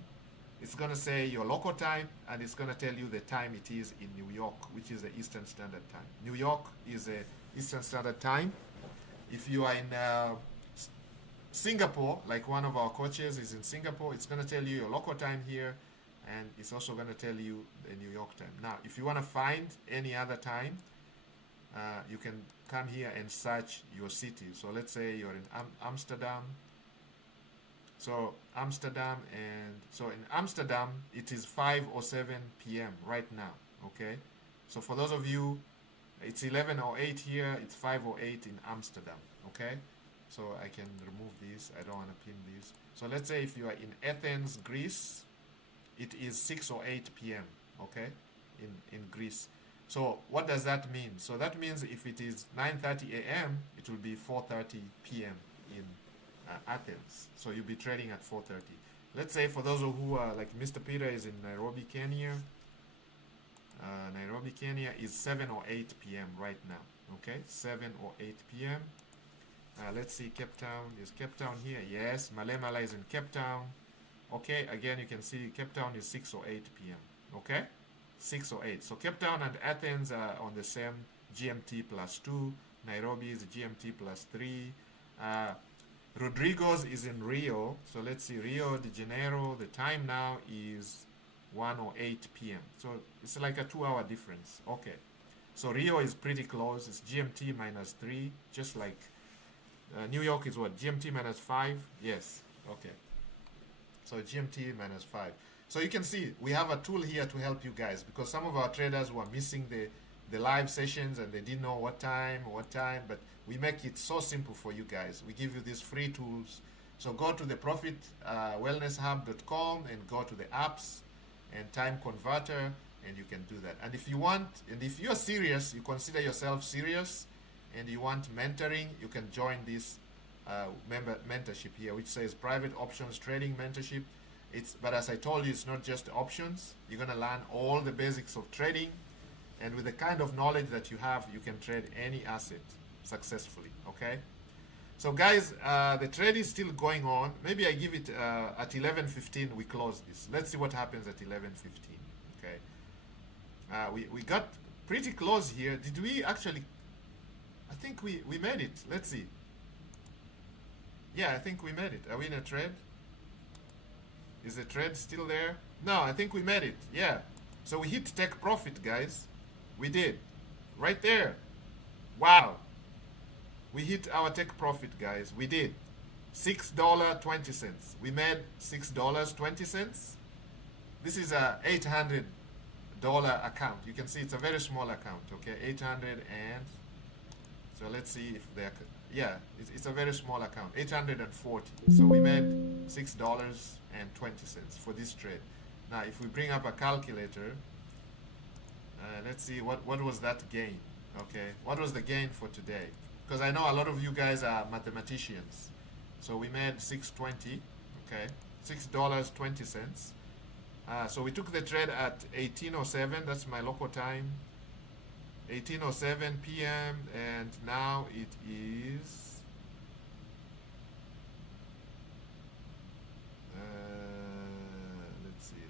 it's going to say your local time, and it's going to tell you the time it is in New York, which is the Eastern Standard Time. New York is the Eastern Standard Time. If you are in Singapore, like one of our coaches is in Singapore, it's going to tell you your local time here, and it's also going to tell you the New York time. Now, if you want to find any other time, you can come here and search your city. So let's say you're in Amsterdam. So Amsterdam, and so in Amsterdam, it is 5:07 p.m. right now, okay? So for those of you, it's 11:08 here, it's 5:08 in Amsterdam, okay? So I can remove these, I don't want to pin these. So let's say if you are in Athens, Greece, it is 6:08 p.m., okay, in Greece. So what does that mean? So that means if it is 9:30 a.m., it will be 4:30 p.m. in Athens. So you'll be trading at 4:30. let's say for those who are like Mr. Peter is in Nairobi, Kenya. Nairobi, Kenya is 7 or 8 p.m. right now. Okay, 7 or 8 p.m. Let's see, Cape Town. Is Cape Town here? Yes, Malemala is in Cape Town. Okay, again, you can see Cape Town is 6 or 8 p.m. Okay, 6 or 8. So Cape Town and Athens are on the same GMT plus 2. Nairobi is GMT plus 3. Rodrigo's is in Rio. So let's see, Rio de Janeiro, the time now is 1 or 8 p.m. So it's like a 2-hour difference. Okay. So Rio is pretty close. It's GMT minus 3, just like New York is what? GMT minus 5? Yes. Okay. So GMT minus 5. So you can see we have a tool here to help you guys, because some of our traders were missing the live sessions and they didn't know what time, but we make it so simple for you guys. We give you these free tools. So go to the profitwellnesshub.com and go to the apps and time converter, and you can do that. And if you want, and if you're serious, you consider yourself serious, and you want mentoring, you can join this mentorship here, which says private options trading mentorship. But as I told you, it's not just options. You're going to learn all the basics of trading, and with the kind of knowledge that you have, you can trade any asset successfully. Okay, so guys, the trade is still going on. Maybe I give it at 11:15 we close this. Let's see what happens at 11:15. Okay, we got pretty close here. Did we actually? I think we made it. Let's see. Yeah, I think we made it. Are we in a trade? Is the trade still there? No, I think we made it. Yeah. So we hit take profit, guys. We did. Right there. Wow. We hit our take profit, guys. We did. $6.20. We made $6.20. This is a $800 account. You can see it's a very small account. Okay, 800 and so let's see if they're, yeah, it's a very small account, 840. So we made $6.20 for this trade. Now, if we bring up a calculator, let's see what was that gain. Okay, what was the gain for today? Because I know a lot of you guys are mathematicians. So we made 620. Okay, $6.20. So we took the trade at 18:07. That's my local time. 18:07 p.m. and now it is let's see,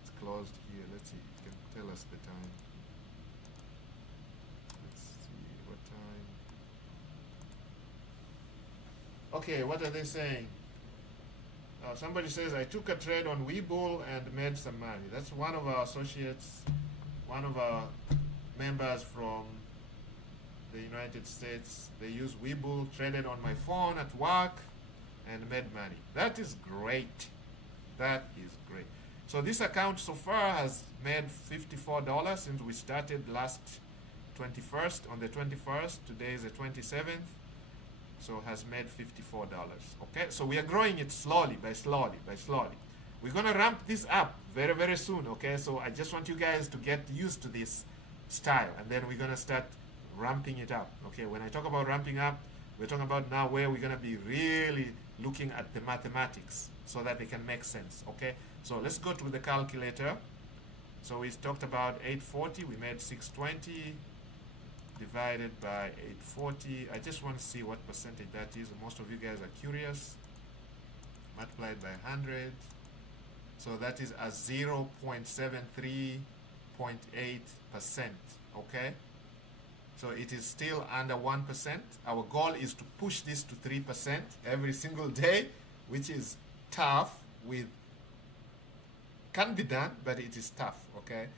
it's closed here. Let's see, it can tell us the time. Let's see what time. Okay, what are they saying? Somebody says I took a trade on Webull and made some money. That's one of our associates, one of our members from the United States. They use Webull, traded on my phone at work, and made money. That is great. That is great. So this account so far has made $54 since we started last 21st, on the 21st. Today is the 27th. So has made $54. Okay, so we are growing it slowly. We're gonna ramp this up very, very soon. Okay, so I just want you guys to get used to this style, and then we're gonna start ramping it up. Okay, when I talk about ramping up, we're talking about now where we're gonna be really looking at the mathematics so that they can make sense. Okay, so let's go to the calculator. So we talked about 840, we made 620 divided by 840. I just want to see what percentage that is. Most of you guys are curious. Multiplied by 100. So that is a 0.73.8%. Okay? So it is still under 1%. Our goal is to push this to 3% every single day, which is tough. Can be done, but it is tough. Okay?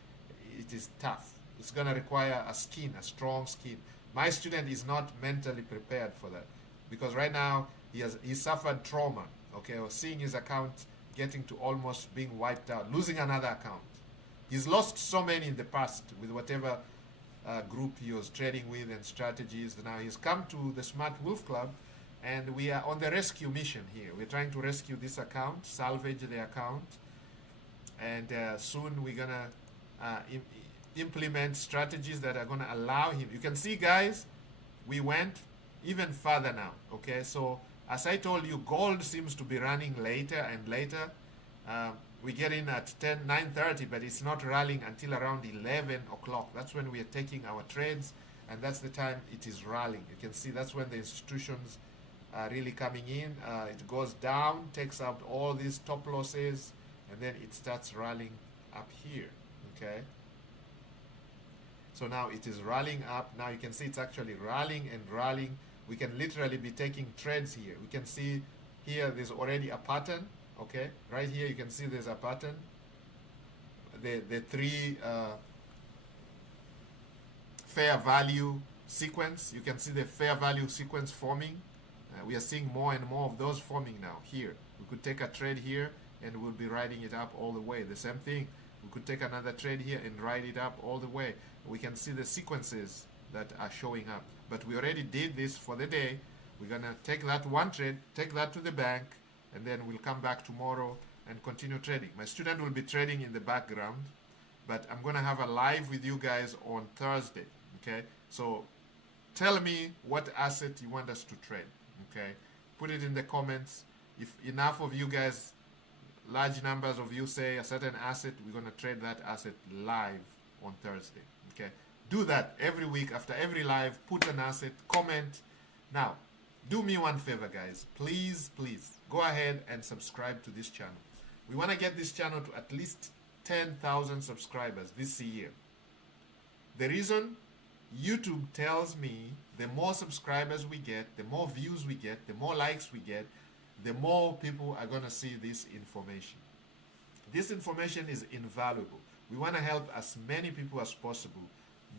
It is tough. It's going to require a strong skin. My student is not mentally prepared for that, because right now he suffered trauma, okay, or seeing his account getting to almost being wiped out, losing another account. He's lost so many in the past with whatever group he was trading with and strategies. Now he's come to the Smart Wolf Club, and we are on the rescue mission here. We're trying to rescue this account, salvage the account, and soon we're going to implement strategies that are going to allow him. You can see, guys, we went even further now. Okay, so as I told you, gold seems to be running later and later. We get in at 9:30, but it's not rallying until around 11 o'clock. That's when we are taking our trades, and that's the time it is rallying. You can see that's when the institutions are really coming in. It goes down, takes out all these top losses, and then it starts rallying up here. Okay. So now it is rallying up. Now you can see it's actually rallying and rallying. We can literally be taking trades here. We can see here there's already a pattern. Okay, right here you can see there's a pattern. The three fair value sequence. You can see the fair value sequence forming. We are seeing more and more of those forming now here. We could take a trade here and we'll be riding it up all the way. The same thing. We could take another trade here and ride it up all the way. We can see the sequences that are showing up. But we already did this for the day. We're going to take that one trade, take that to the bank, and then we'll come back tomorrow and continue trading. My student will be trading in the background, but I'm going to have a live with you guys on Thursday. Okay? So tell me what asset you want us to trade. Okay? Put it in the comments. If enough of you guys, large numbers of you say a certain asset, we're going to trade that asset live on Thursday. Okay, do that every week. After every live, put an asset, comment. Now do me one favor, guys, please go ahead and subscribe to this channel. We want to get this channel to at least 10,000 subscribers this year. The reason, YouTube tells me the more subscribers we get, the more views we get, the more likes we get, the more people are going to see this information. This information is invaluable. We want to help as many people as possible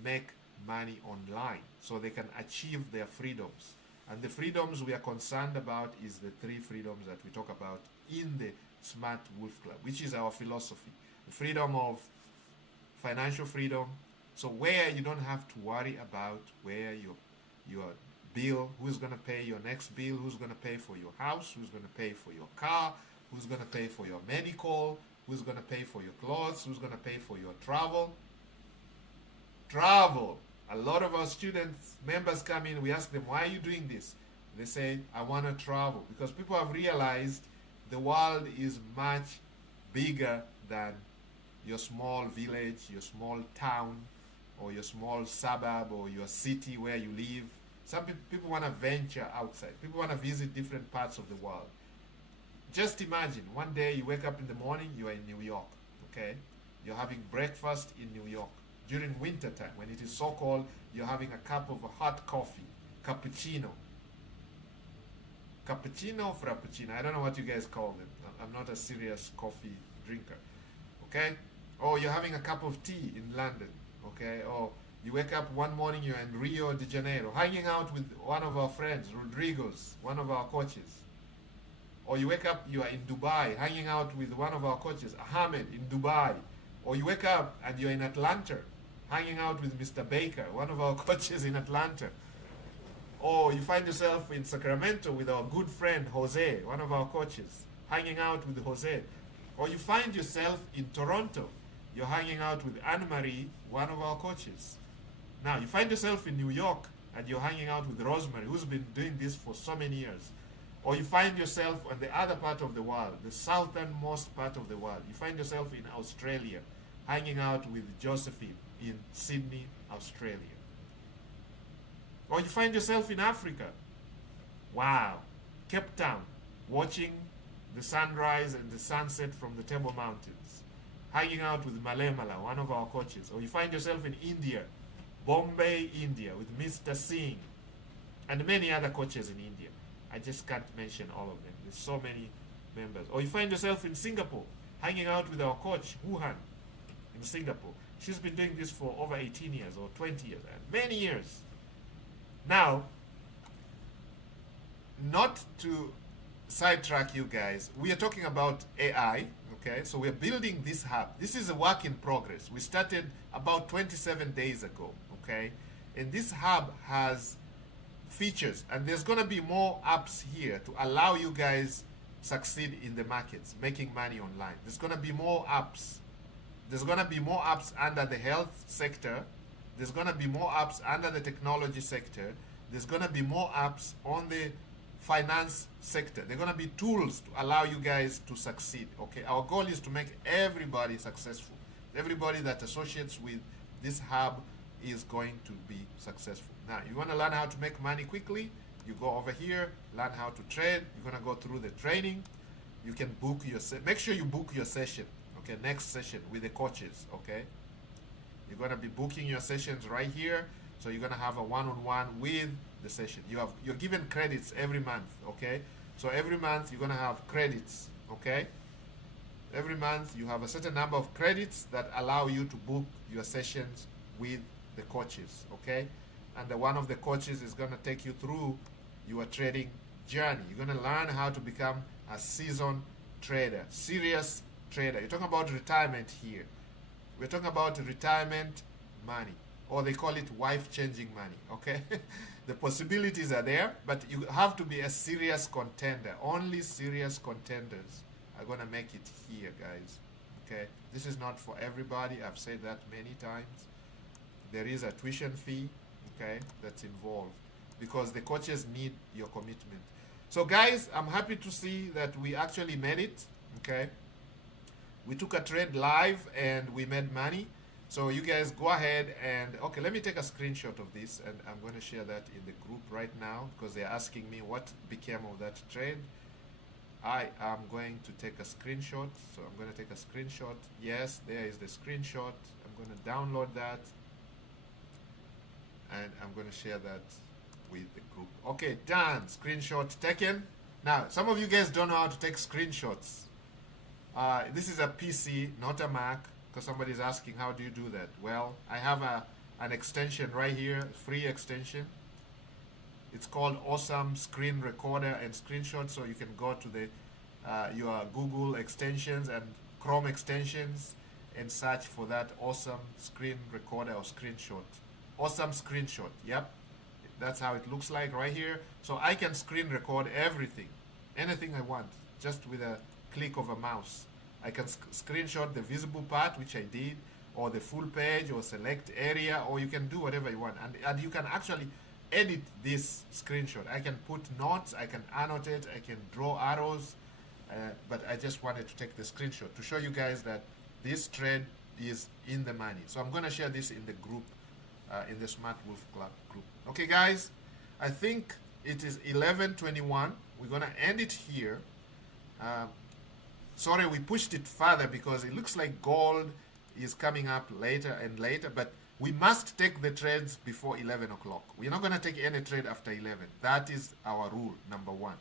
make money online so they can achieve their freedoms. And the freedoms we are concerned about is the three freedoms that we talk about in the Smart Wolf Club, which is our philosophy. The freedom of financial freedom, so where you don't have to worry about where your bill, who's going to pay your next bill, who's going to pay for your house, who's going to pay for your car, who's going to pay for your medical, who's going to pay for your clothes, who's going to pay for your travel. Travel. A lot of our students, members come in, we ask them, why are you doing this? They say, I want to travel. Because people have realized the world is much bigger than your small village, your small town, or your small suburb, or your city where you live. Some people want to venture outside. People want to visit different parts of the world. Just imagine, one day you wake up in the morning, you are in New York, okay? You're having breakfast in New York. During winter time, when it is so cold, you're having a cup of hot coffee, cappuccino. Cappuccino, frappuccino, I don't know what you guys call them. I'm not a serious coffee drinker, okay? Or you're having a cup of tea in London, okay? Or you wake up one morning, you're in Rio de Janeiro, hanging out with one of our friends, Rodrigo's, one of our coaches. Or you wake up, you are in Dubai, hanging out with one of our coaches, Ahmed, in Dubai. Or you wake up and you're in Atlanta, hanging out with Mr. Baker, one of our coaches in Atlanta. Or you find yourself in Sacramento with our good friend, Jose, one of our coaches, hanging out with Jose. Or you find yourself in Toronto, you're hanging out with Anne-Marie, one of our coaches. Now, you find yourself in New York and you're hanging out with Rosemary, who's been doing this for so many years. Or you find yourself on the other part of the world, the southernmost part of the world. You find yourself in Australia, hanging out with Josephine in Sydney, Australia. Or you find yourself in Africa. Wow. Cape Town, watching the sunrise and the sunset from the Table Mountains. Hanging out with Malemala, one of our coaches. Or you find yourself in India, Bombay, India, with Mr. Singh, and many other coaches in India. I just can't mention all of them. There's so many members. Or you find yourself in Singapore, hanging out with our coach, Wuhan, in Singapore. She's been doing this for over 18 years or 20 years, many years. Now, not to sidetrack you guys, we are talking about AI, okay? So we're building this hub. This is a work in progress. We started about 27 days ago, okay? And this hub has features, and there's going to be more apps here to allow you guys succeed in the markets, making money online. There's going to be more apps. There's going to be more apps under the health sector. There's going to be more apps under the technology sector. There's going to be more apps on the finance sector. They're going to be tools to allow you guys to succeed. Okay, our goal is to make everybody successful. Everybody that associates with this hub is going to be successful. Now, you want to learn how to make money quickly, you go over here, learn how to trade. You're going to go through the training. You can book your make sure you book your session, okay, next session with the coaches, okay? You're going to be booking your sessions right here. So you're going to have a one-on-one with the session. You're given credits every month, okay? So every month you're going to have credits, okay? Every month you have a certain number of credits that allow you to book your sessions with the coaches, okay? And one of the coaches is going to take you through your trading journey. You're going to learn how to become a seasoned trader, serious trader. You're talking about retirement here. We're talking about retirement money, or they call it wife-changing money, okay? The possibilities are there, but you have to be a serious contender. Only serious contenders are going to make it here, guys, okay? This is not for everybody. I've said that many times. There is a tuition fee, okay, that's involved because the coaches need your commitment. So, guys, I'm happy to see that we actually made it, okay? We took a trade live and we made money. So you guys go ahead and, okay, let me take a screenshot of this and I'm going to share that in the group right now because they're asking me what became of that trade. I am going to take a screenshot. So I'm going to take a screenshot. Yes, there is the screenshot. I'm going to download that and I'm going to share that with the group. Okay, done. Screenshot taken. Now, some of you guys don't know how to take screenshots. This is a PC, not a Mac, because somebody's asking how do you do that. Well, I have an extension right here, free extension. It's called Awesome Screen Recorder and Screenshot. So you can go to the your Google extensions and Chrome extensions and search for that Awesome Screen Recorder or Screenshot. Awesome Screenshot, yep. That's how it looks like right here. So I can screen record everything, anything I want, just with a click of a mouse. I can screenshot the visible part, which I did, or the full page, or select area, or you can do whatever you want. And you can actually edit this screenshot. I can put notes, I can annotate, I can draw arrows, but I just wanted to take the screenshot to show you guys that this trade is in the money. So I'm going to share this in the group, in the Smart Wolf Club group. Okay, guys, I think it is 11:21. We're going to end it here. Sorry, we pushed it further because it looks like gold is coming up later and later, but we must take the trades before 11 o'clock. We're not going to take any trade after 11. That is our rule, number one.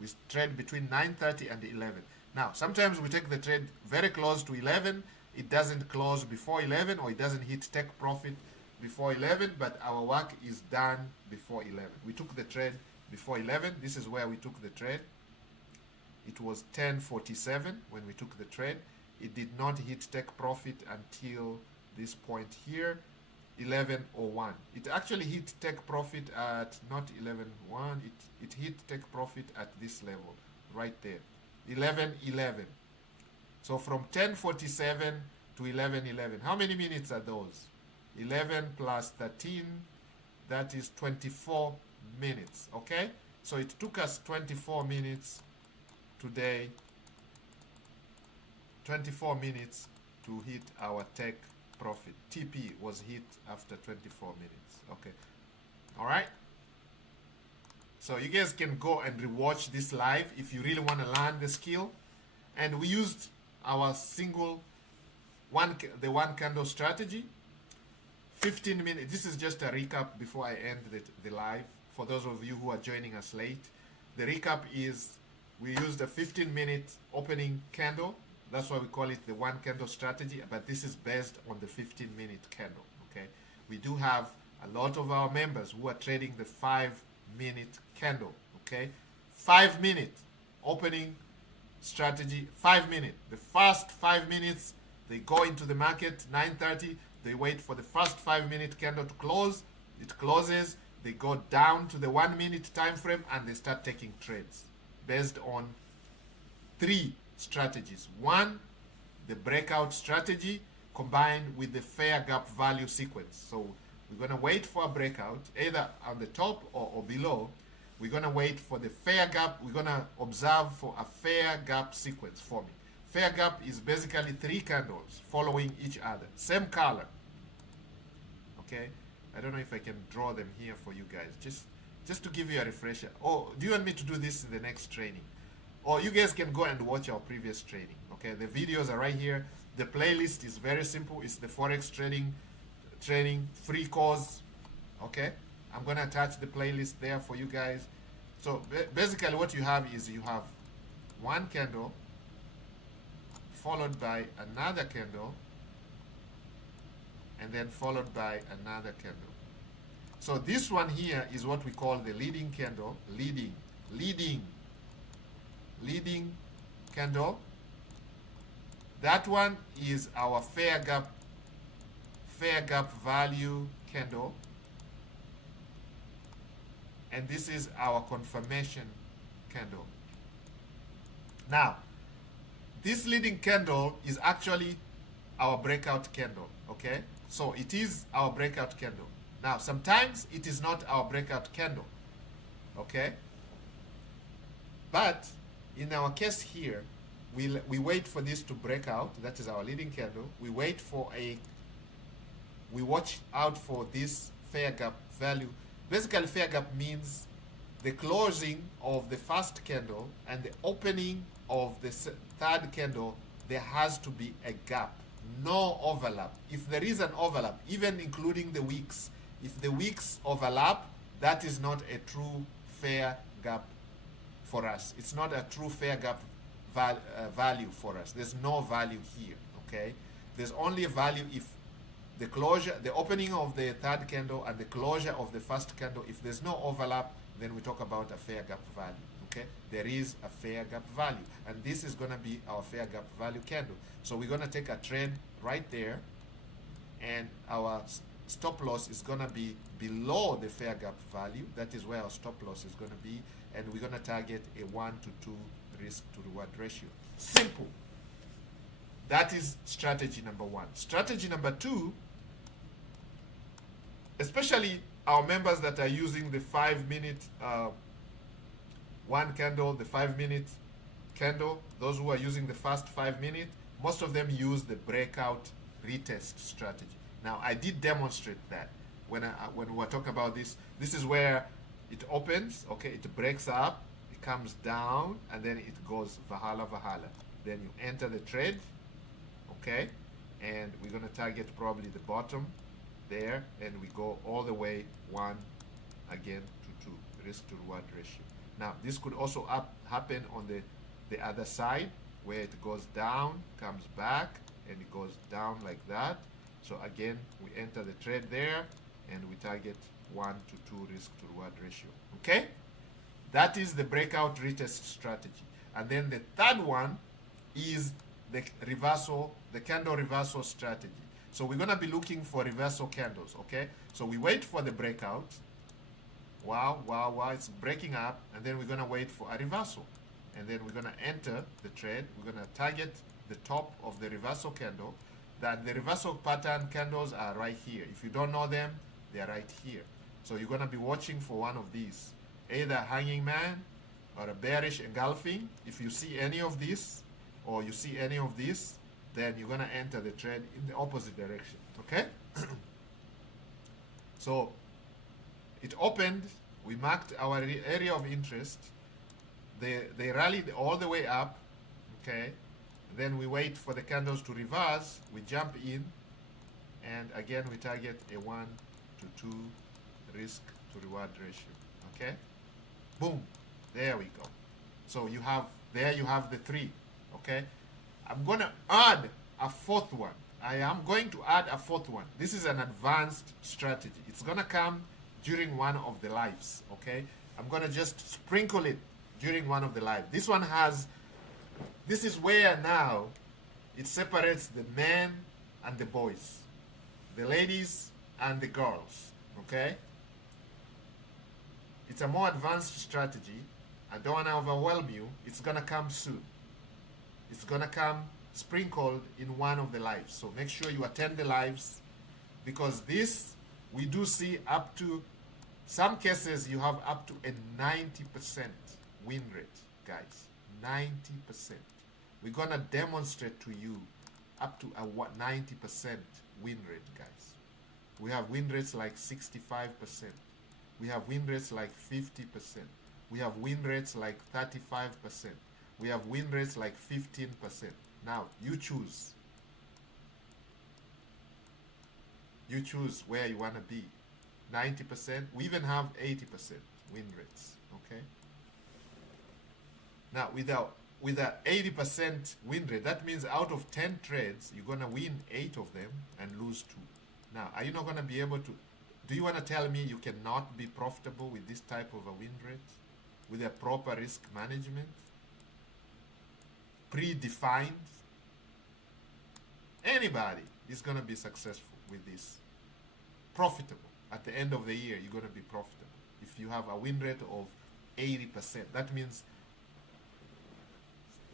We trade between 9:30 and 11. Now, sometimes we take the trade very close to 11. It doesn't close before 11, or it doesn't hit take profit before 11, but our work is done before 11. We took the trade before 11. This is where we took the trade. It was 10:47 when we took the trade. It did not hit take profit until this point here, 11:01. It actually hit take profit at not 11:01. It hit take profit at this level right there, 11:11. So from 10:47 to 11:11. How many minutes are those? 11 plus 13, that is 24 minutes, okay? So it took us 24 minutes today, 24 minutes to hit our take profit. TP was hit after 24 minutes, okay? All right? So you guys can go and rewatch this live if you really want to learn the skill. And we used our the one candle strategy. 15 minutes. This is just a recap before I end the live. For those of you who are joining us late, the recap is we used a 15-minute opening candle. That's why we call it the one candle strategy, but this is based on the 15-minute candle, okay? We do have a lot of our members who are trading the 5-minute candle, okay? 5-minute opening strategy, 5 minutes. The first 5 minutes, they go into the market, 9:30, they wait for the first 5-minute candle to close. It closes. They go down to the 1-minute time frame and they start taking trades based on 3 strategies. 1, the breakout strategy combined with the fair gap value sequence. So we're going to wait for a breakout either on the top or below. We're going to wait for the fair gap. We're going to observe for a fair gap sequence forming. Fair gap is basically 3 candles following each other. Same color. Okay? I don't know if I can draw them here for you guys. Just to give you a refresher. Oh, do you want me to do this in the next training? Or you guys can go and watch our previous training. Okay? The videos are right here. The playlist is very simple. It's the Forex training free course. Okay? I'm going to attach the playlist there for you guys. So basically what you have is you have one candle followed by another candle and then followed by another candle. So this one here is what we call the leading candle. Leading candle. That one is our fair gap value candle. And this is our confirmation candle. Now, this leading candle is actually our breakout candle, okay? So it is our breakout candle. Now, sometimes it is not our breakout candle, okay? But in our case here, we wait for this to break out. That is our leading candle. We watch out for this fair gap value. Basically, fair gap means the closing of the first candle and the opening of the third candle. There has to be a gap, no overlap. If there is an overlap, even including the wicks, if the wicks overlap, that is not a true fair gap for us. It's not a true fair gap value for us. There's no value here, okay? There's only a value if the closure, the opening of the third candle and the closure of the first candle, if there's no overlap, then we talk about a fair gap value, okay? There is a fair gap value, and this is going to be our fair gap value candle. So we're going to take a trend right there, and our stop loss is going to be below the fair gap value. That is where our stop loss is going to be, and we're going to target a 1 to 2 risk to reward ratio. Simple. That is strategy number 1. Strategy number 2, especially our members that are using the 5-minute one candle, the 5-minute candle, those who are using the first 5 minutes, most of them use the breakout retest strategy. Now, I did demonstrate that when we were talking about this. This is where it opens, okay, it breaks up, it comes down, and then it goes Valhalla. Then you enter the trade, okay, and we're going to target probably the bottom there, and we go all the way 1 again to 2 risk to reward ratio. Now, this could also happen on the other side, where it goes down, comes back, and it goes down like that. So again, we enter the trade there, and we target 1 to 2 risk to reward ratio. Okay? That is the breakout retest strategy. And then the third one is the reversal, the candle reversal strategy. So we're going to be looking for reversal candles, okay? So we wait for the breakout. Wow, it's breaking up, and then we're going to wait for a reversal. And then we're going to enter the trade. We're going to target the top of the reversal candle. That the reversal pattern candles are right here. If you don't know them, they are right here. So you're going to be watching for one of these, either hanging man or a bearish engulfing. If you see any of these, or you see any of these, then you're going to enter the trade in the opposite direction, okay? So it opened, we marked our area of interest, they rallied all the way up, okay? Then we wait for the candles to reverse, we jump in, and again we target a 1 to 2 risk to reward ratio, okay? Boom, there we go. So you have the 3, okay? I'm going to add a 4th one. I am going to add a 4th one. This is an advanced strategy. It's going to come during one of the lives, okay? I'm going to just sprinkle it during one of the lives. This one has, this is where now it separates the men and the boys, the ladies and the girls, okay? It's a more advanced strategy. I don't want to overwhelm you. It's going to come soon. It's going to come sprinkled in one of the lives. So make sure you attend the lives, because this, we do see up to Some cases you have up to a 90% win rate, guys. 90%. We're gonna demonstrate to you up to a 90% win rate, guys. We have win rates like 65%. We have win rates like 50%. We have win rates like 35%. We have win rates like 15%. Now, you choose. You choose where you want to be. 90%. We even have 80% win rates. Okay? Now, with a 80% win rate, that means out of 10 trades, you're going to win 8 of them and lose 2. Now, are you not going to be able to... Do you want to tell me you cannot be profitable with this type of a win rate? With a proper risk management? Predefined? Anybody is going to be successful with this. Profitable. At the end of the year, you're going to be profitable. If you have a win rate of 80%, that means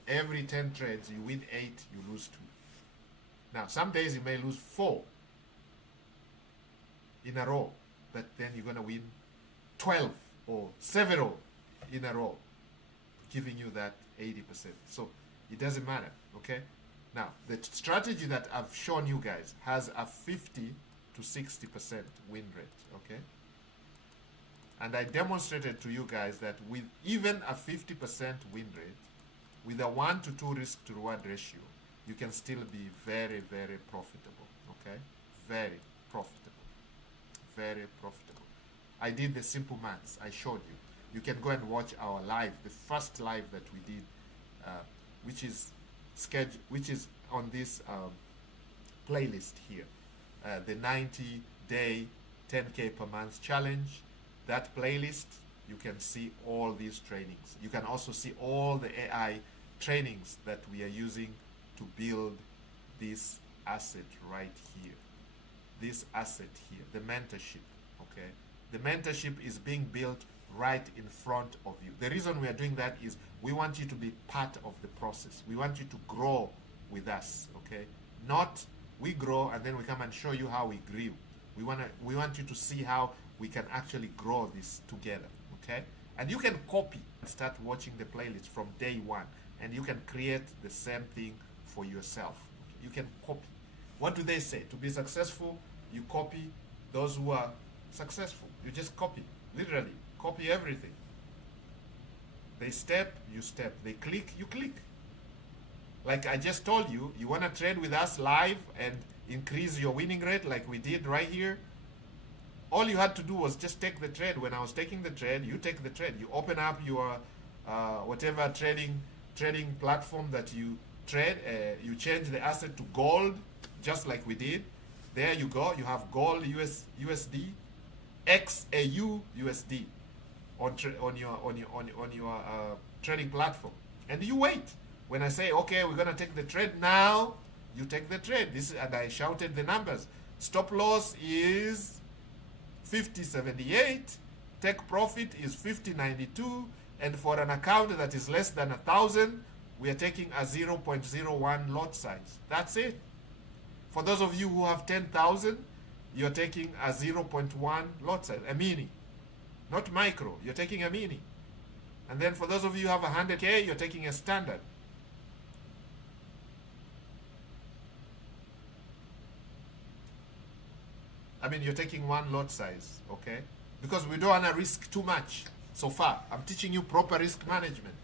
every 10 trades, you win 8, you lose 2. Now, some days you may lose 4 in a row, but then you're going to win 12 or several in a row, giving you that 80%. So it doesn't matter, okay? Now, the strategy that I've shown you guys has a 50 to 60% win rate, okay? And I demonstrated to you guys that with even a 50% win rate, with a 1 to 2 risk to reward ratio, you can still be very, very profitable, okay? Very profitable. Very profitable. I did the simple maths. I showed you. You can go and watch our live, the first live that we did, which is on this playlist here, the 90-day 10K per month challenge. That playlist, you can see all these trainings. You can also see all the AI trainings that we are using to build this asset right here. This asset here, the mentorship, okay? The mentorship is being built right in front of you. The reason we are doing that is we want you to be part of the process. We want you to grow with us, okay? Not we grow and then we come and show you how we grew. We want you to see how we can actually grow this together, okay? And you can copy and start watching the playlist from day 1, and you can create the same thing for yourself. You can copy. What do they say? To be successful, you copy those who are successful. You just copy, literally, copy everything. They step, you step. They click, you click. Like I just told you, you want to trade with us live and increase your winning rate like we did right here. All you had to do was just take the trade. When I was taking the trade, you take the trade. You open up your whatever trading platform that you trade. You change the asset to gold, just like we did. There you go. You have gold USD, XAU USD on your trading platform, and you wait. When I say okay, we're gonna take the trade now, you take the trade. And I shouted the numbers. Stop loss is 50.78. Take profit is 50.92. And for an account that is less than 1,000, we are taking a 0.01 lot size. That's it. For those of you who have 10,000, you're taking a 0.1 lot size, a mini, not micro. You're taking a mini. And then for those of you who have 100K, you're taking a standard. I mean, you're taking 1 lot size, okay? Because we don't want to risk too much so far. I'm teaching you proper risk management.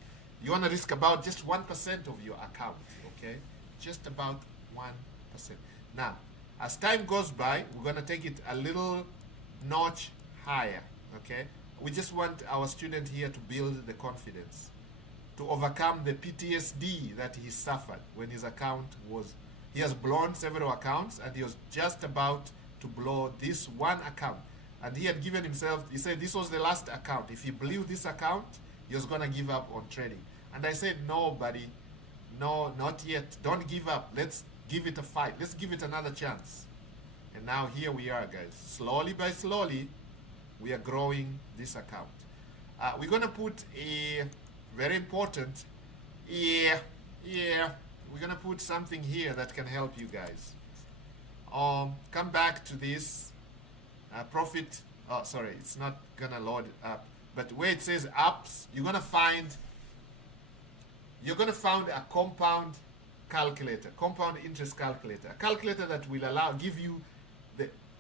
You want to risk about just 1% of your account, okay? Just about 1%. Now, as time goes by, we're going to take it a little notch higher, okay? We just want our student here to build the confidence, to overcome the PTSD that he suffered when his account was... He has blown several accounts, and he was just about to blow this one account. And he had given himself, he said this was the last account. If he blew this account, he was going to give up on trading. And I said, no, buddy, no, not yet. Don't give up. Let's give it a fight. Let's give it another chance. And now here we are, guys. Slowly by slowly, we are growing this account. We're going to put a very important, we're going to put something here that can help you guys. Come back to this profit Oh, sorry, it's not gonna load up. But where it says apps, you're gonna find a compound calculator, compound interest calculator, a calculator that will give you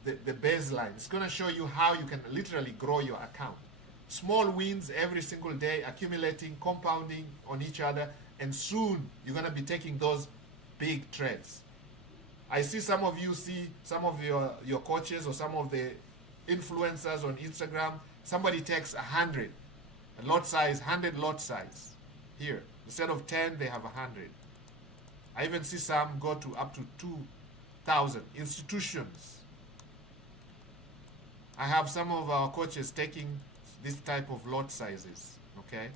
the baseline. It's gonna show you how you can literally grow your account. Small wins every single day, accumulating, compounding on each other, and soon you're gonna be taking those big trades. I see some of your coaches or some of the influencers on Instagram. Somebody takes 100 lot size, 100 lot size. Here, instead of 10, they have 100. I even see some go to up to 2,000. Institutions. I have some of our coaches taking this type of lot sizes. Okay,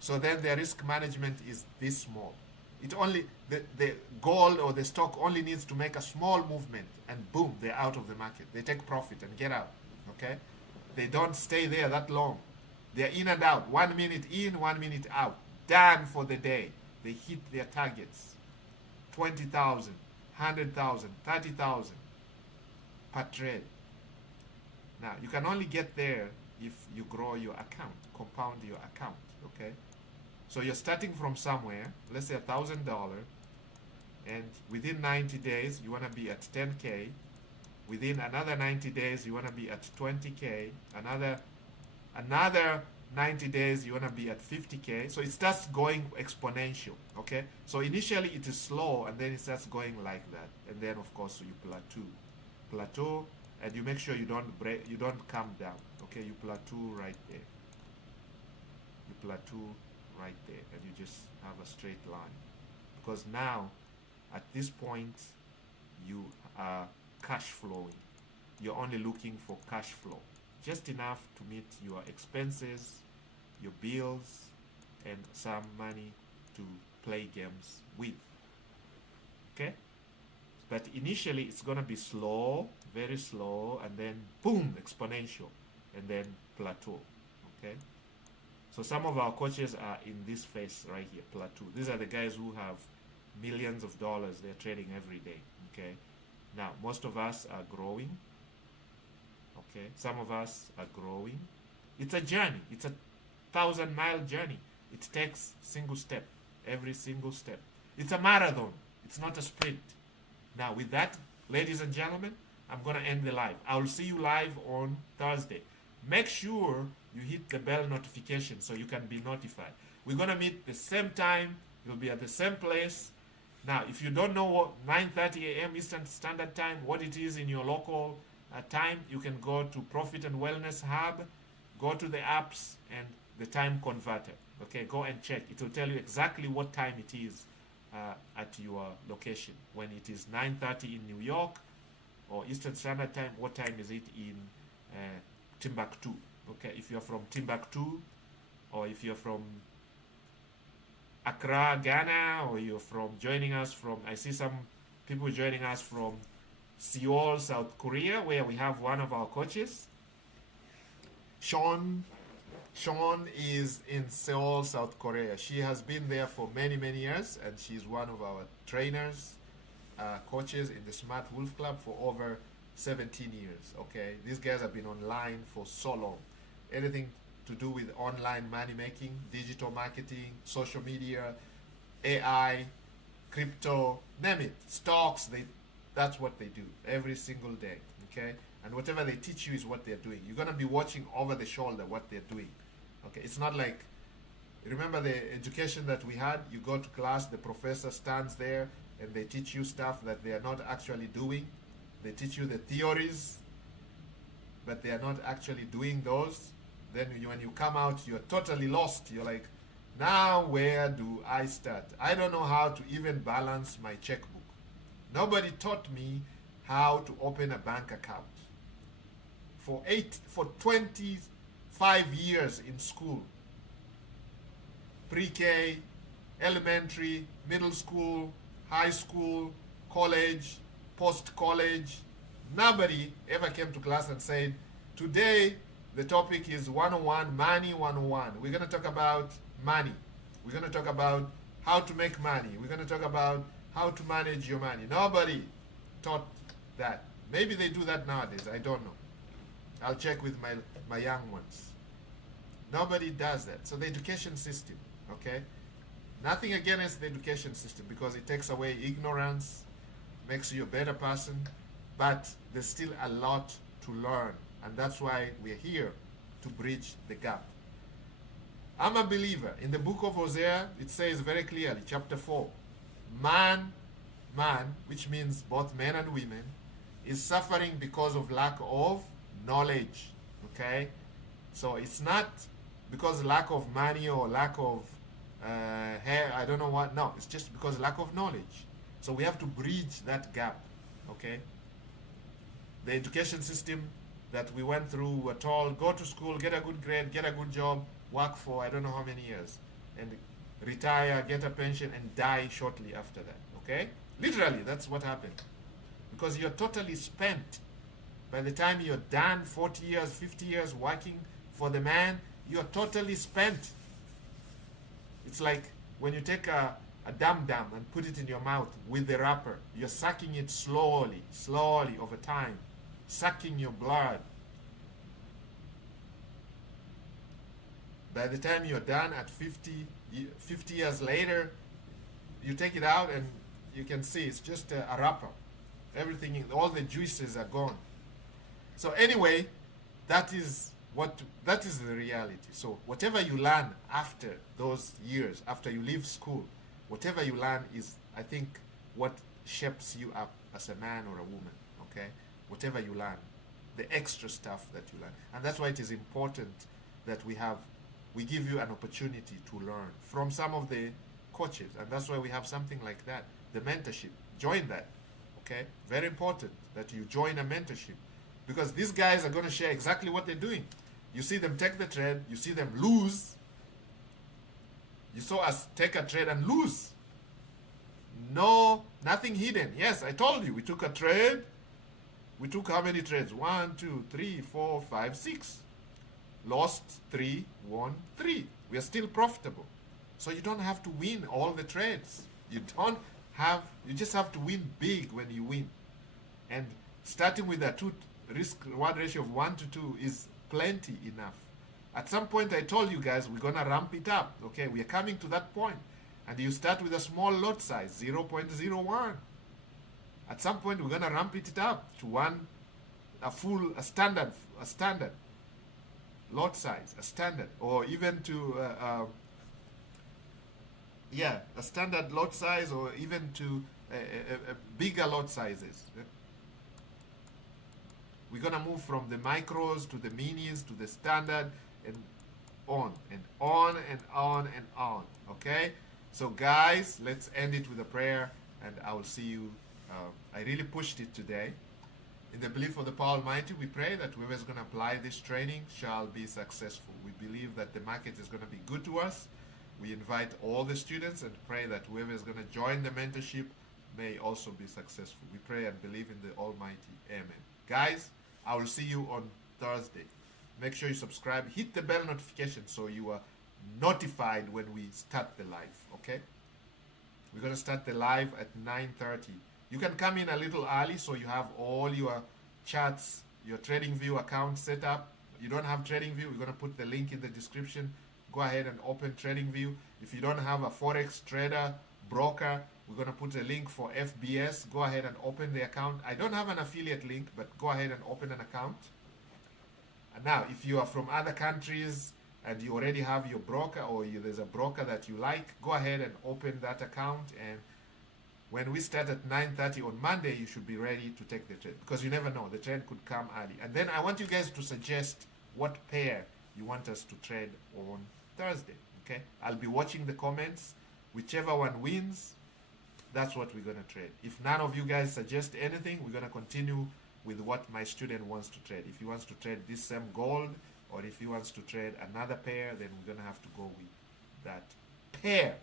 so then their risk management is this small. It only the gold or the stock only needs to make a small movement, and boom, they're out of the market. They take profit and get out. Okay, they don't stay there that long. They're in and out. 1 minute in, 1 minute out. Done for the day. They hit their targets. 20,000, 100,000, 30,000 per trade. Now, you can only get there if you grow your account, compound your account, okay? So you're starting from somewhere, let's say $1,000, and within 90 days, you want to be at 10K. Within another 90 days, you want to be at 20K. Another 90 days, you want to be at 50K. So it starts going exponential, okay? So initially it is slow, and then it starts going like that. And then, of course, you plateau, and you make sure you don't break, you don't come down, okay? You plateau right there. You plateau right there, and you just have a straight line. Because now, at this point, you are cash flowing. You're only looking for cash flow. Just enough to meet your expenses, your bills, and some money to play games with. Okay? But initially it's gonna be slow, very slow, and then boom, exponential, and then plateau. Okay? So some of our coaches are in this phase right here, plateau. These are the guys who have millions of dollars they're trading every day. Okay? Now, most of us are growing. Okay, some of us are growing. It's a journey. It's a 1,000-mile journey. It takes single step, every single step. It's a marathon. It's not a sprint. Now, with that, ladies and gentlemen, I'm going to end the live. I will see you live on Thursday. Make sure you hit the bell notification so you can be notified. We're going to meet the same time. You'll be at the same place. Now, if you don't know what 9:30 a.m. Eastern Standard Time, what it is in your local time, you can go to Profit and Wellness Hub, go to the apps and the time converter. Okay, go and check. It will tell you exactly what time it is at your location. When it is 9:30 in New York or Eastern Standard Time, what time is it in Timbuktu? Okay, if you're from Timbuktu, or if you're from Accra, Ghana, or you're joining us from, I see some people joining us from Seoul, South Korea, where we have one of our coaches. Sean is in Seoul, South Korea. She has been there for many, many years, and she's one of our trainers, coaches in the Smart Wolf Club for over 17 years. Okay, these guys have been online for so long. Anything to do with online money making, digital marketing, social media, AI, crypto, name it, stocks, that's what they do every single day, okay? And whatever they teach you is what they're doing. You're going to be watching over the shoulder what they're doing, okay? It's not like, remember the education that we had? You go to class, the professor stands there, and they teach you stuff that they are not actually doing. They teach you the theories, but they are not actually doing those. Then when you come out, you're totally lost. You're like, now where do I start? I don't know how to even balance my checkbook. Nobody taught me how to open a bank account. For 25 years in school, pre-K, elementary, middle school, high school, college, post-college, nobody ever came to class and said, today the topic is 101, Money 101. We're going to talk about money. We're going to talk about how to make money. We're going to talk about how to manage your money. Nobody taught that. Maybe they do that nowadays. I don't know. I'll check with my young ones. Nobody does that. So the education system, okay? Nothing against the education system because it takes away ignorance, makes you a better person, but there's still a lot to learn. And that's why we're here, to bridge the gap. I'm a believer. In the book of Hosea, it says very clearly, chapter 4, man, which means both men and women, is suffering because of lack of knowledge. Okay? So it's not because lack of money or lack of hair, I don't know what. No, it's just because lack of knowledge. So we have to bridge that gap. Okay? The education system that we went through, were told, go to school, get a good grade, get a good job, work for I don't know how many years, and retire, get a pension, and die shortly after that. Okay? Literally, that's what happened. Because you're totally spent. By the time you're done, 40 years, 50 years working for the man, you're totally spent. It's like when you take a dum-dum and put it in your mouth with the wrapper. You're sucking it slowly over time. Sucking your blood. By the time you're done at 50 years later, you take it out and you can see it's just a wrapper. Everything, all the juices are gone. So anyway, that is the reality. So whatever you learn after those years, after you leave school, whatever you learn is, I think, what shapes you up as a man or a woman. Okay? Whatever you learn, the extra stuff that you learn. And that's why it is important that we give you an opportunity to learn from some of the coaches. And that's why we have something like that, the mentorship. Join that. Okay? Very important that you join a mentorship. Because these guys are going to share exactly what they're doing. You see them take the trade, you see them lose. You saw us take a trade and lose. No, nothing hidden. Yes, I told you, we took a trade. We took how many trades? 1, 2, 3, 4, 5, 6. Lost 3, won 3. We are still profitable. So you don't have to win all the trades. You just have to win big when you win. And starting with a risk-reward ratio of 1 to 2 is plenty enough. At some point, I told you guys, we're going to ramp it up. Okay, we are coming to that point. And you start with a small lot size, 0.01. At some point, we're going to ramp it up to a standard lot size, a standard, or even to, a standard lot size, or even to bigger lot sizes. We're going to move from the micros to the minis to the standard, and on and on and on and on. Okay? So guys, let's end it with a prayer, and I will see you. I really pushed it today. In the belief of the power Almighty, we pray that whoever is going to apply this training shall be successful. We believe that the market is going to be good to us. We invite all the students and pray that whoever is going to join the mentorship may also be successful. We pray and believe in the Almighty. Amen. Guys, I will see you on Thursday. Make sure you subscribe. Hit the bell notification so you are notified when we start the live. Okay? We're going to start the live at 9:30. You can come in a little early so you have all your charts, your TradingView account set up. You don't have TradingView, we're going to put the link in the description. Go ahead and open TradingView. If you don't have a Forex trader, broker, we're going to put a link for FBS. Go ahead and open the account. I don't have an affiliate link, but go ahead and open an account. And now, if you are from other countries and you already have your broker, or there's a broker that you like, go ahead and open that account, and when we start at 9:30 on Monday, you should be ready to take the trade, because you never know, the trade could come early. And then I want you guys to suggest what pair you want us to trade on Thursday. Okay, I'll be watching the comments. Whichever one wins, that's what we're going to trade. If none of you guys suggest anything, we're going to continue with what my student wants to trade. If he wants to trade this same gold, or if he wants to trade another pair, then we're going to have to go with that pair.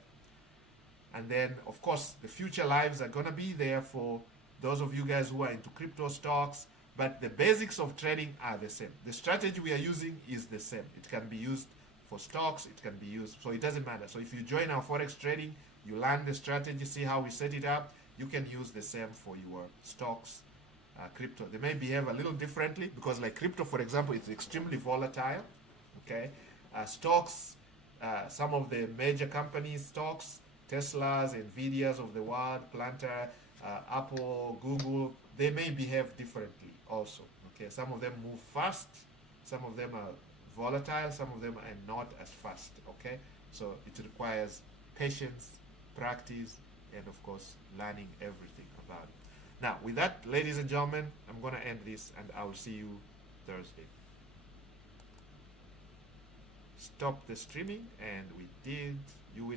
And then, of course, the future lives are going to be there for those of you guys who are into crypto stocks, but the basics of trading are the same. The strategy we are using is the same. It can be used for stocks, it can be used, so it doesn't matter. So if you join our Forex trading, you learn the strategy, see how we set it up, you can use the same for your stocks crypto. They may behave a little differently because like crypto, for example, it's extremely volatile. Okay, stocks, some of the major companies stocks, Teslas, Nvidias of the world, Planter, Apple, Google, they may behave differently also. Okay, some of them move fast, some of them are volatile, some of them are not as fast. Okay, so it requires patience, practice, and of course learning everything about it. Now with that, ladies and gentlemen, I'm going to end this and I will see you Thursday. Stop the streaming, and we did. You will